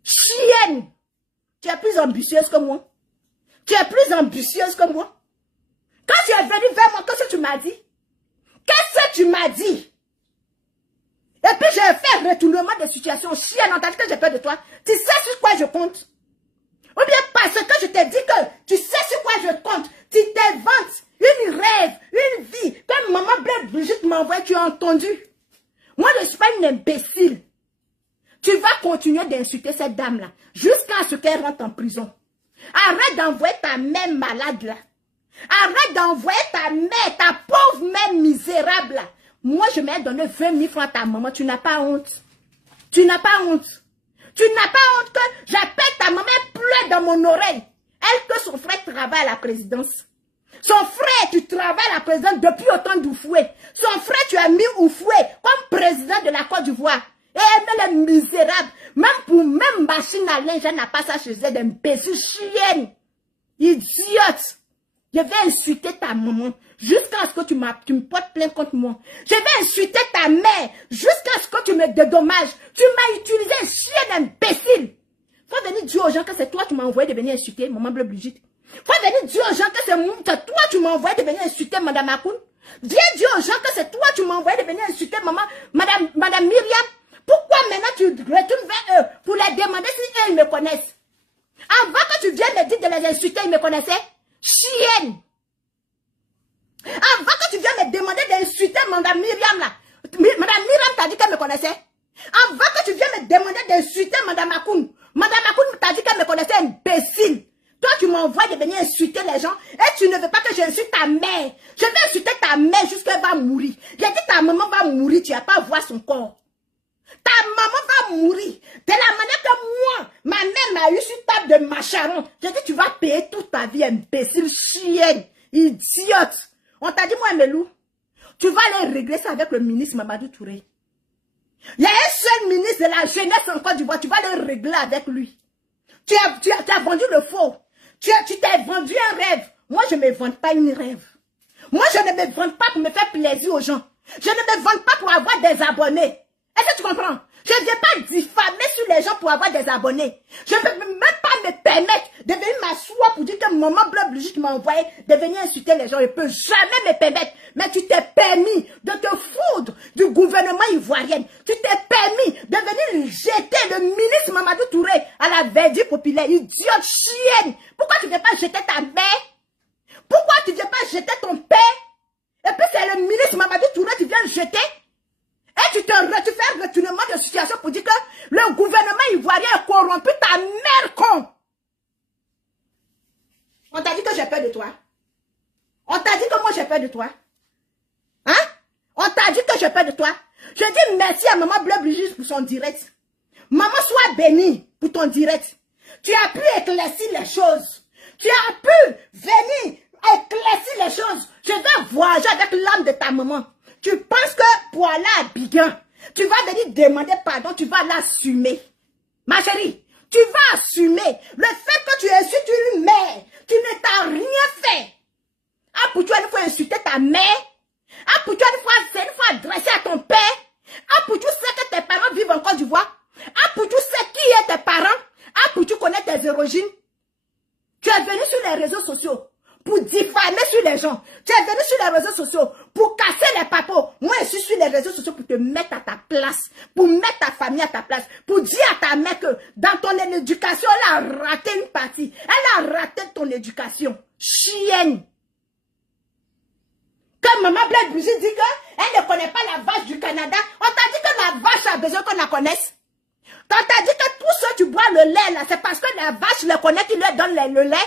Chienne. Tu es plus ambitieuse que moi. Tu es plus ambitieuse que moi. Quand tu es venu vers moi, qu'est-ce que tu m'as dit? que tu m'as dit. Et puis je fais retournement de situation. Chienne, on t'a dit que j'ai peur de toi. Tu sais sur quoi je compte? Ou bien parce que je t'ai dit que tu sais sur quoi je compte. Tu t'inventes une rêve, une vie. Comme maman Blaise Brigitte m'envoie, tu as entendu? Moi, je ne suis pas une imbécile. Tu vas continuer d'insulter cette dame-là jusqu'à ce qu'elle rentre en prison. Arrête d'envoyer ta mère malade là. Arrête d'envoyer ta mère, ta pauvre mère misérable là. Moi, je m'ai donné 20 000 francs à ta maman. Tu n'as pas honte. Tu n'as pas honte. Tu n'as pas honte que j'appelle ta maman, elle pleure dans mon oreille. Elle que son frère travaille à la présidence. Son frère, tu travailles à la présidence depuis autant d'Oufoué. Son frère, tu as mis Oufoué comme président de la Côte d'Ivoire. Et elle est misérable. Même pour même machine à linge, elle n'a pas ça chez elle, d'imbécile, chienne. Idiote. Je vais insulter ta maman jusqu'à ce que tu me portes plainte contre moi. Je vais insulter ta mère jusqu'à ce que tu me dédommages. Tu m'as utilisé, chienne imbécile. Faut venir dire aux gens que c'est toi qui m'as envoyé de venir insulter maman Blaise Brigitte. Faut venir dire aux gens que c'est toi qui m'as envoyé de venir insulter madame Akoun. Viens dire aux gens que c'est toi qui m'as envoyé de venir insulter madame Myriam. Pourquoi maintenant tu retournes vers eux pour les demander si eux ils me connaissent? Avant que tu viennes me dire de les insulter, ils me connaissaient? Chienne! Avant que tu viennes me demander d'insulter madame Myriam là, madame Myriam t'a dit qu'elle me connaissait? Avant que tu viennes me demander d'insulter madame Akoun t'a dit qu'elle me connaissait, imbécile! Toi, tu m'envoies de venir insulter les gens et tu ne veux pas que j'insulte ta mère. Je vais insulter ta mère jusqu'à ce qu'elle va mourir. J'ai dit ta maman va mourir, tu n'as pas à voir son corps. Ta maman va mourir. De la manière que moi, ma mère m'a eu sur table de macharon. J'ai dit tu vas payer toute ta vie, imbécile, chienne, idiote. On t'a dit moi, Melou, tu vas aller régler ça avec le ministre Mamadou Touré. Il y a un seul ministre de la jeunesse en Côte d'Ivoire, tu vas aller régler avec lui. Tu as vendu le faux. Tu t'es vendu un rêve. Moi, je ne me vante pas une rêve. Moi, je ne me vante pas pour me faire plaisir aux gens. Je ne me vante pas pour avoir des abonnés. Est-ce que tu comprends? Je ne viens pas diffamer sur les gens pour avoir des abonnés. Je ne peux même pas me permettre de venir m'asseoir pour dire que maman Blaise Brigitte m'a envoyé de venir insulter les gens. Je ne peux jamais me permettre. Mais tu t'es permis de te foudre du gouvernement ivoirien. Tu t'es permis de venir jeter le ministre Mamadou Touré à la verdure populaire. Idiote, chienne. Pourquoi tu ne viens pas jeter ta mère? Pourquoi tu ne viens pas jeter ton père? Et puis c'est le ministre Mamadou Touré qui vient jeter. Et tu fais un retournement de situation pour dire que le gouvernement ivoirien a corrompu ta mère con. On t'a dit que j'ai peur de toi. On t'a dit que moi j'ai peur de toi. Hein? On t'a dit que j'ai peur de toi. Je dis merci à maman Blaise Brigitte pour son direct. Maman, sois bénie pour ton direct. Tu as pu éclaircir les choses. Tu as pu venir éclaircir les choses. Je vais voyager avec l'âme de ta maman. Tu penses que pour aller à Biguin, tu vas venir demander pardon, tu vas l'assumer. Ma chérie, tu vas assumer le fait que tu insultes une mère. Tu ne t'as rien fait. Ah, pour toi, il faut insulter ta mère. Ah, pour toi, il faut adresser à ton père. Ah, pour tu sais que tes parents vivent en Côte d'Ivoire. Ah, pour tu sais qui est tes parents. Ah, pour tu connais tes origines. Tu es venu sur les réseaux sociaux pour diffamer sur les gens. Tu es venu sur les réseaux sociaux pour casser les papos. Moi, je suis sur les réseaux sociaux pour te mettre à ta place, pour mettre ta famille à ta place, pour dire à ta mère que dans ton éducation, elle a raté une partie. Elle a raté ton éducation. Chienne. Comme maman Blaise Brigitte dit qu'elle ne connaît pas la vache du Canada, on t'a dit que la vache a besoin qu'on la connaisse. On t'a dit que tout ce que tu bois le lait là, c'est parce que la vache le connaît qui leur donne le lait.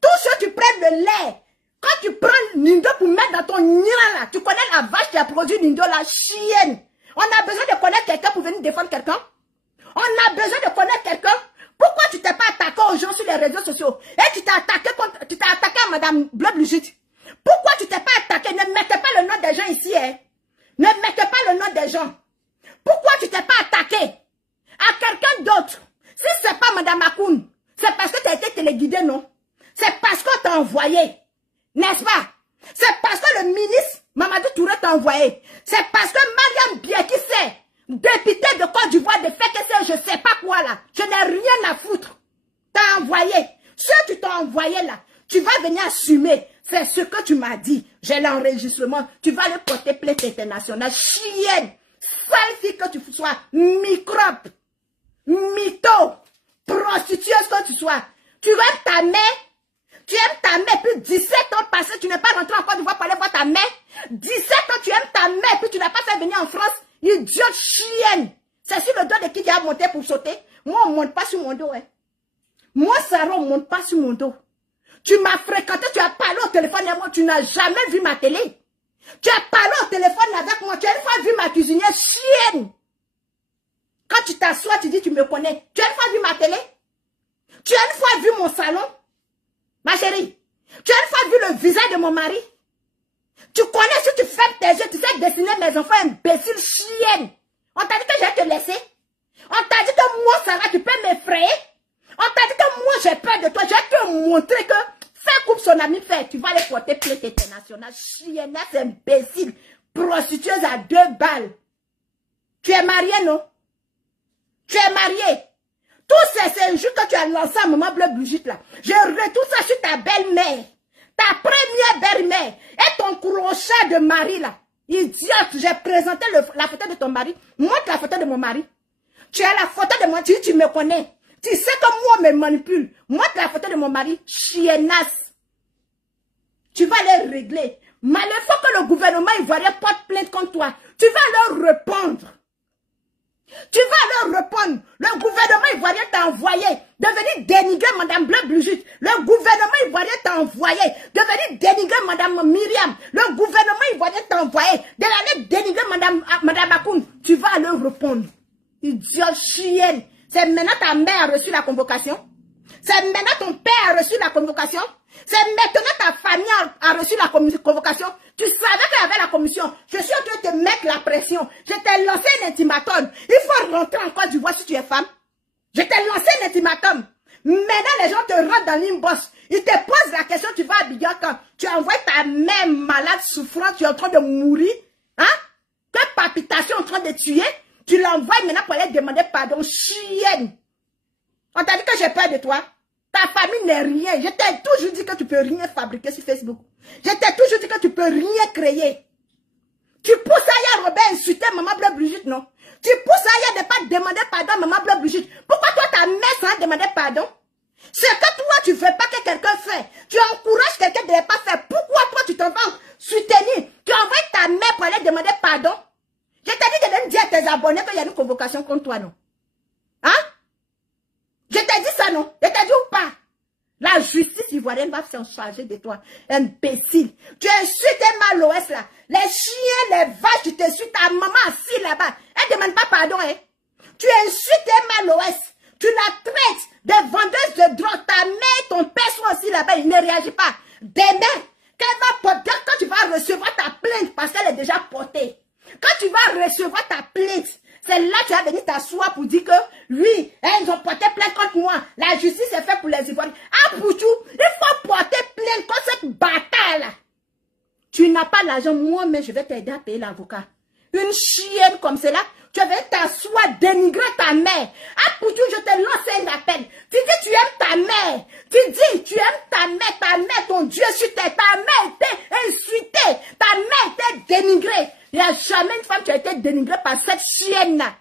Tout ce que tu prends le lait, quand tu prends Nindo pour mettre dans ton nira là, tu connais la vache qui a produit Nindo, la chienne. On a besoin de connaître quelqu'un pour venir défendre quelqu'un. On a besoin de connaître quelqu'un. Pourquoi tu t'es pas attaqué aux gens sur les réseaux sociaux? Et tu t'es attaqué à madame Blaise Brigitte. Pourquoi tu t'es pas attaqué? Ne mettez pas le nom des gens ici, hein. Ne mettez pas le nom des gens. Pourquoi tu t'es pas attaqué à quelqu'un d'autre? Si c'est pas madame Akoun, c'est parce que tu as été téléguidé, non? C'est parce qu'on t'a envoyé. N'est-ce pas? C'est parce que le ministre Mamadou Touré t'a envoyé. C'est parce que Mariam Biekise, députée de Côte d'Ivoire, de fait que c'est je sais pas quoi là. Je n'ai rien à foutre. T'as envoyé. Ce que tu t'as envoyé là, tu vas venir assumer. C'est ce que tu m'as dit. J'ai l'enregistrement. Tu vas le porter plainte internationale. Chienne. Sale fille que tu sois. Microbe. Mytho. Prostitueuse que tu sois. Tu aimes ta mère. Tu aimes ta mère. Puis 17 ans passés, tu n'es pas rentré en Côte d'Ivoire pour aller voir ta mère. 17 ans, tu aimes ta mère. Puis tu n'as pas fait venir en France. Idiote chienne. C'est sur le dos de qui tu as monté pour sauter. Moi, on ne monte pas sur mon dos. Hein. Moi, Sarah, on ne monte pas sur mon dos. Tu m'as fréquenté, tu as parlé au téléphone avec moi, tu n'as jamais vu ma télé. Tu as parlé au téléphone avec moi, tu as une fois vu ma cuisinière chienne. Quand tu t'assois, tu dis tu me connais. Tu as une fois vu ma télé? Tu as une fois vu mon salon? Ma chérie, tu as une fois vu le visage de mon mari? Tu connais, si tu fermes tes yeux, tu sais dessiner mes enfants imbéciles chiennes. On t'a dit que je vais te laisser. On t'a dit que moi, Sarah, tu peux m'effrayer. On t'a dit que moi, j'ai peur de toi. Je vais te montrer que fais coupe son ami fait. Tu vas aller porter plainte internationale. Chiennasse imbécile. Prostitueuse à 2 balles. Tu es mariée, non? Tu es mariée. Tous ces injures que tu as lancées à Maman Bleu Brigitte là. Je retourne ça sur ta belle-mère. Ta première belle-mère. Et ton crochet de mari là. Idiote, j'ai présenté la photo de ton mari. Montre la photo de mon mari. Tu as la photo de moi, tu me connais. Tu sais que moi, on me manipule. Montre la photo de mon mari. Chiennasse. Tu vas les régler. Mais il faut que le gouvernement ivoirien porte plainte contre toi. Tu vas leur répondre. Tu vas leur répondre. Le gouvernement ivoirien t'a envoyé de venir dénigrer Madame Bleu Brigitte. Le gouvernement ivoirien t'a envoyé de venir dénigrer Madame Myriam. Le gouvernement ivoirien t'a envoyé de aller dénigrer Madame Akoun. Tu vas leur répondre. Idiote chienne. C'est maintenant ta mère a reçu la convocation. C'est maintenant ton père a reçu la convocation. C'est maintenant ta famille a reçu la convocation. Tu savais qu'il y avait la commission. Je suis en train de te mettre la pression. Je t'ai lancé un ultimatum. Il faut rentrer en Côte d'Ivoire si tu es femme. Je t'ai lancé un ultimatum. Maintenant, les gens te rentrent dans l'inbox. Ils te posent la question, tu vas à Abidjan quand tu envoies ta mère malade, souffrante, tu es en train de mourir. Hein? Que palpitation en train de tuer. Tu l'envoies maintenant pour aller demander pardon. Chienne. On t'a dit que j'ai peur de toi. Ta famille n'est rien. Je t'ai toujours dit que tu peux rien fabriquer sur Facebook. Je t'ai toujours dit que tu peux rien créer. Tu pousses Aya Robert insulter Maman Bleu Brigitte, non? Tu pousses Aya de pas demander pardon à Maman Bleu Brigitte. Pourquoi toi ta mère sans demander pardon? Ce que toi tu veux pas que quelqu'un fait. Tu encourages quelqu'un de ne pas faire. Pourquoi toi tu t'en vas soutenir? Tu envoies ta mère pour aller demander pardon? Je t'ai dit de même dire à tes abonnés qu'il y a une convocation contre toi, non? Hein? Je t'ai dit ça, non? Je t'ai dit ou pas? La justice ivoirienne va s'en charger de toi. Imbécile. Tu insultes mal l'OS là. Les chiens, les vaches, tu t'insultes. Ta maman assise là-bas. Elle ne demande pas pardon, hein? Tu insultes mal l'OS. Tu la traites de vendeuse de drogue. Ta mère, ton père sont aussi là-bas. Il ne réagit pas. Demain, quand tu vas recevoir ta plainte, parce qu'elle est déjà portée. Quand tu vas recevoir ta plainte, c'est là que tu vas venir t'asseoir pour dire que, oui, ils ont porté plainte contre moi. La justice est faite pour les Ivoiriens. Ah, Pouchou, il faut porter plainte contre cette bataille-là. Tu n'as pas l'argent, moi, mais je vais t'aider à payer l'avocat. Une chienne comme cela, tu vas t'asseoir, dénigrer ta mère. Ah, Pouchou, je te lance un appel. Tu dis, tu aimes ta mère. Tu dis, tu aimes ta mère, ton Dieu sur terre. Ta mère était insultée. Ta mère était dénigrée. Il n'y a jamais une femme qui a été dénigrée par cette chienne-là.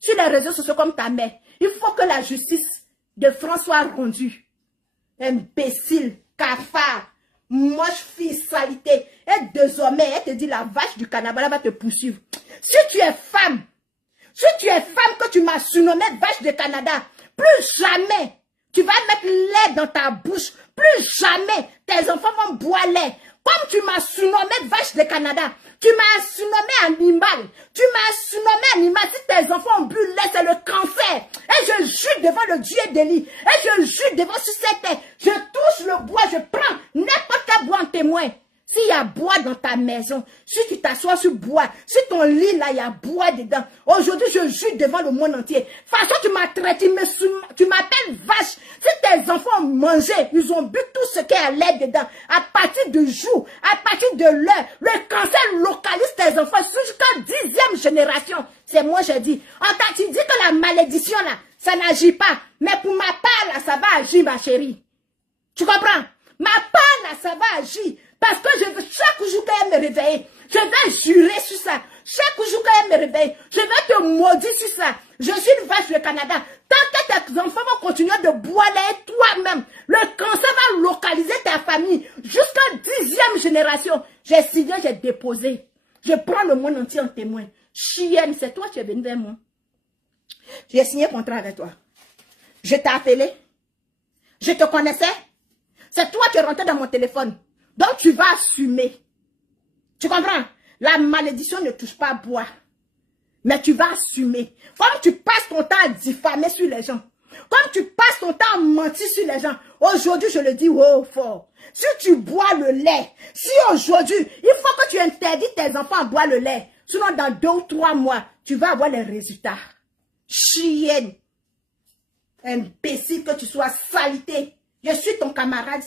Sur les réseaux sociaux comme ta mère. Il faut que la justice de France soit rendue. Imbécile, cafard, moche fille, salité. Et désormais, elle te dit la vache du carnaval va te poursuivre. Si tu es femme que tu m'as surnommée vache de Canada, plus jamais tu vas mettre lait dans ta bouche. Plus jamais tes enfants vont boire lait. Comme tu m'as surnommé vache de Canada, tu m'as surnommé animal. Tu m'as surnommé animal. Si tes enfants ont bu lait, c'est le cancer. Et je jure devant le Dieu d'Élie. Et je jure devant sur cette terre. Je touche le bois, je prends n'importe quel bois en témoin. S'il y a bois dans ta maison, si tu t'assois sur bois, si ton lit là, il y a bois dedans. Aujourd'hui, je jure devant le monde entier. De toute façon, tu m'as traité, tu m'appelles vache. Si tes enfants ont mangé, ils ont bu tout ce qu'il y a l'air dedans. À partir du jour, à partir de l'heure, le cancer localise tes enfants jusqu'à 10e génération. C'est moi, j'ai dit. Tu dis que la malédiction là, ça n'agit pas. Mais pour ma part là, ça va agir, ma chérie. Tu comprends? Ma part là, ça va agir. Parce que chaque jour qu'elle me réveille, je vais jurer sur ça. Chaque jour qu'elle me réveille, je vais te maudire sur ça. Je suis une vache du Canada. Tant que tes enfants vont continuer de boire toi-même, le cancer va localiser ta famille jusqu'à 10e génération. J'ai signé, j'ai déposé. Je prends le monde entier en témoin. Chienne, c'est toi qui es venu vers moi. J'ai signé un contrat avec toi. Je t'ai appelé. Je te connaissais. C'est toi qui es rentré dans mon téléphone. Donc tu vas assumer. Tu comprends? La malédiction ne touche pas à boire. Mais tu vas assumer. Comme tu passes ton temps à diffamer sur les gens. Comme tu passes ton temps à mentir sur les gens. Aujourd'hui, je le dis haut fort. Si tu bois le lait, si aujourd'hui, il faut que tu interdis tes enfants à boire le lait. Sinon, dans 2 ou 3 mois, tu vas avoir les résultats. Chienne. Imbécile que tu sois, salité. Je suis ton camarade.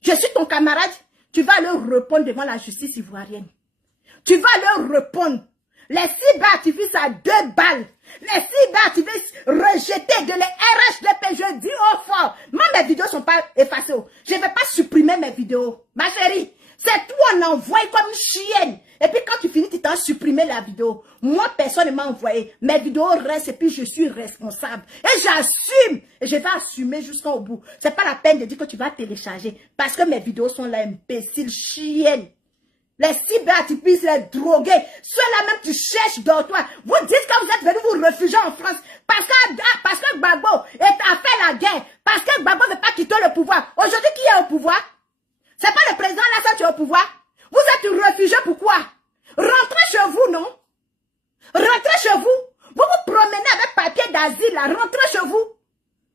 Je suis ton camarade. Tu vas leur répondre devant la justice ivoirienne. Tu vas leur répondre. Les cyberactivistes à 2 balles. Les cyberactivistes rejetés de les RHDP. Je dis au fort. Moi, mes vidéos ne sont pas effacées. Je ne vais pas supprimer mes vidéos. Ma chérie, c'est toi on envoie comme une chienne. Et puis quand tu finis, tu t'en supprimer la vidéo. Moi, personne ne m'a envoyé. Mes vidéos restent et puis je suis responsable. Et j'assume. Et je vais assumer jusqu'au bout. C'est pas la peine de dire que tu vas télécharger. Parce que mes vidéos sont là, imbécile, chienne. Les cyberactivistes, les drogués, ceux-là même tu cherches dans toi. Vous dites que vous êtes venus vous réfugier en France parce que Gbagbo a fait la guerre, parce que Gbagbo ne veut pas quitter le pouvoir. Aujourd'hui, qui est au pouvoir? C'est pas le président Alassane qui est au pouvoir. Vous êtes réfugiés pourquoi? Rentrez chez vous, non? Rentrez chez vous. Vous vous promenez avec papier d'asile, là. Rentrez chez vous.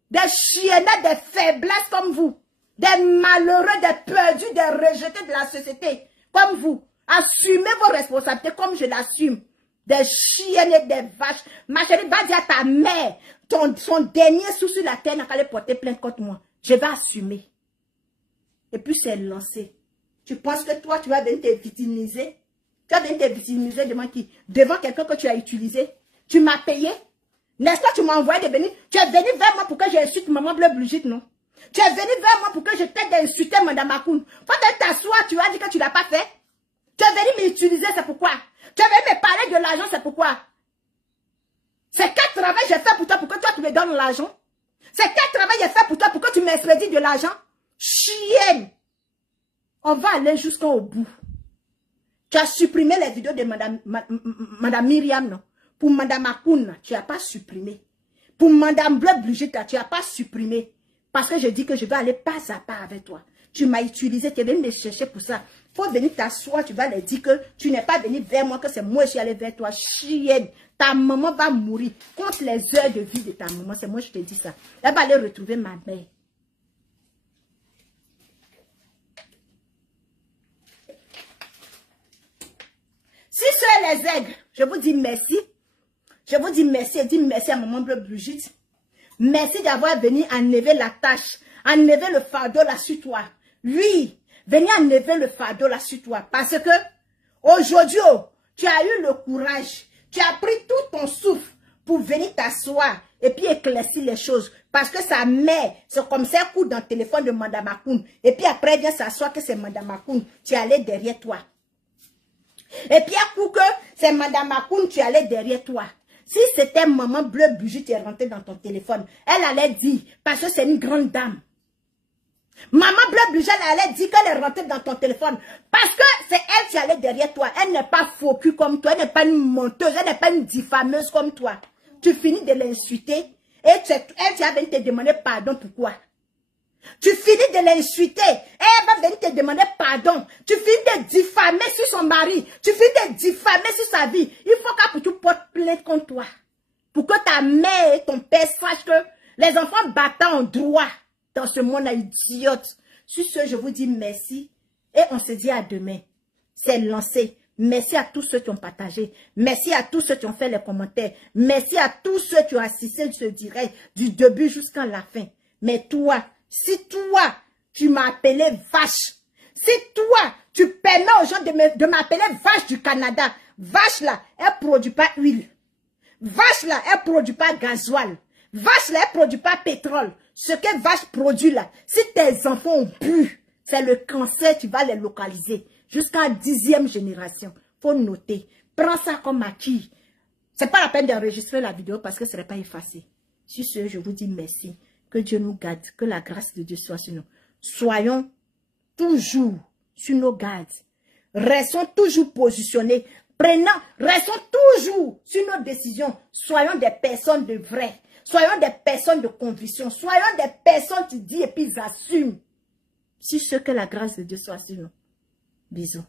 Des chiennettes, des faiblesses comme vous. Des malheureux, des perdus, des rejetés de la société. Comme vous, assumez vos responsabilités comme je l'assume. Des chiennes et des vaches. Ma chérie, va dire à ta mère, son dernier sou sur la terre n'a qu'à porter plainte contre moi. Je vais assumer. Et puis c'est lancé. Tu penses que toi, tu vas venir te victimiser? Tu vas venir te victimiser devant qui? Devant quelqu'un que tu as utilisé? Tu m'as payé? N'est-ce pas, tu m'as envoyé de venir? Tu es venu vers moi pour que j'insulte maman bleu Brigitte, non? Tu es venu vers moi pour que je t'aide à insulter Madame Makoun. Quand elle t'assoit, tu as dit que tu ne l'as pas fait. Tu es venu m'utiliser, c'est pourquoi. Tu es venu me parler de l'argent, c'est pourquoi. C'est quel travail j'ai fait pour toi pour que toi tu me donnes l'argent? C'est quel travail j'ai fait pour toi pour que tu m'expédies de l'argent? Chienne! On va aller jusqu'au bout. Tu as supprimé les vidéos de Madame Myriam, non? Pour Madame Makoun, tu n'as pas supprimé. Pour Madame Bleu Brigitte, tu n'as pas supprimé. Parce que je dis que je vais aller pas à pas avec toi. Tu m'as utilisé, tu es venu me chercher pour ça. Il faut venir t'asseoir, tu vas leur dire que tu n'es pas venu vers moi, que c'est moi qui suis allé vers toi. Chienne, ta maman va mourir. Compte les heures de vie de ta maman, c'est moi qui te dis ça. Elle va aller retrouver ma mère. Si c'est les aigles, je vous dis merci. Je vous dis merci et dis merci à maman Bleu Brigitte. Merci d'avoir venu enlever la tâche, enlever le fardeau là sur toi. Oui, venez enlever le fardeau là sur toi. Parce que aujourd'hui, tu as eu le courage, tu as pris tout ton souffle pour venir t'asseoir et puis éclaircir les choses. Parce que sa mère, c'est comme ça, coup dans le téléphone de Madame Makoun. Et puis après, elle vient s'asseoir que c'est Madame Makoun. Tu es allé derrière toi. Et puis à coup que c'est Madame Makoun, tu es allé derrière toi. Si c'était maman Bleu Brigitte qui est rentrée dans ton téléphone, elle allait dire, parce que c'est une grande dame. Maman Bleu Brigitte, elle allait dire qu'elle est rentrée dans ton téléphone. Parce que c'est elle qui allait derrière toi. Elle n'est pas faux cul comme toi. Elle n'est pas une menteuse. Elle n'est pas une diffameuse comme toi. Tu finis de l'insulter. Et elle tu vas venir te demander pardon. Pourquoi? Tu finis de l'insulter. Elle va venir te demander pardon. Tu finis de diffamer sur son mari. Tu finis de diffamer sur sa vie. Il faut que tu portes plainte contre toi. Pour que ta mère et ton père sachent que les enfants battants ont droit dans ce monde idiote. Sur ce, je vous dis merci. Et on se dit à demain. C'est lancé. Merci à tous ceux qui ont partagé. Merci à tous ceux qui ont fait les commentaires. Merci à tous ceux qui ont assisté ce direct du début jusqu'à la fin. Mais toi, si toi, tu m'as appelé vache, si toi, tu permets aux gens de m'appeler vache du Canada, vache là, elle ne produit pas huile. Vache là, elle ne produit pas gasoil. Vache là, elle ne produit pas pétrole. Ce que vache produit là, si tes enfants ont bu, C'est le cancer, tu vas les localiser. Jusqu'à 10e génération. Faut noter. Prends ça comme acquis. C'est pas la peine d'enregistrer la vidéo parce que ce n'est pas effacé. Sur ce, je vous dis merci. Que Dieu nous garde. Que la grâce de Dieu soit sur nous. Soyons toujours sur nos gardes. Restons toujours positionnés. Restons toujours sur nos décisions. Soyons des personnes de vrai. Soyons des personnes de conviction. Soyons des personnes qui disent et puis ils assument. Si ce que la grâce de Dieu soit sur nous. Bisous.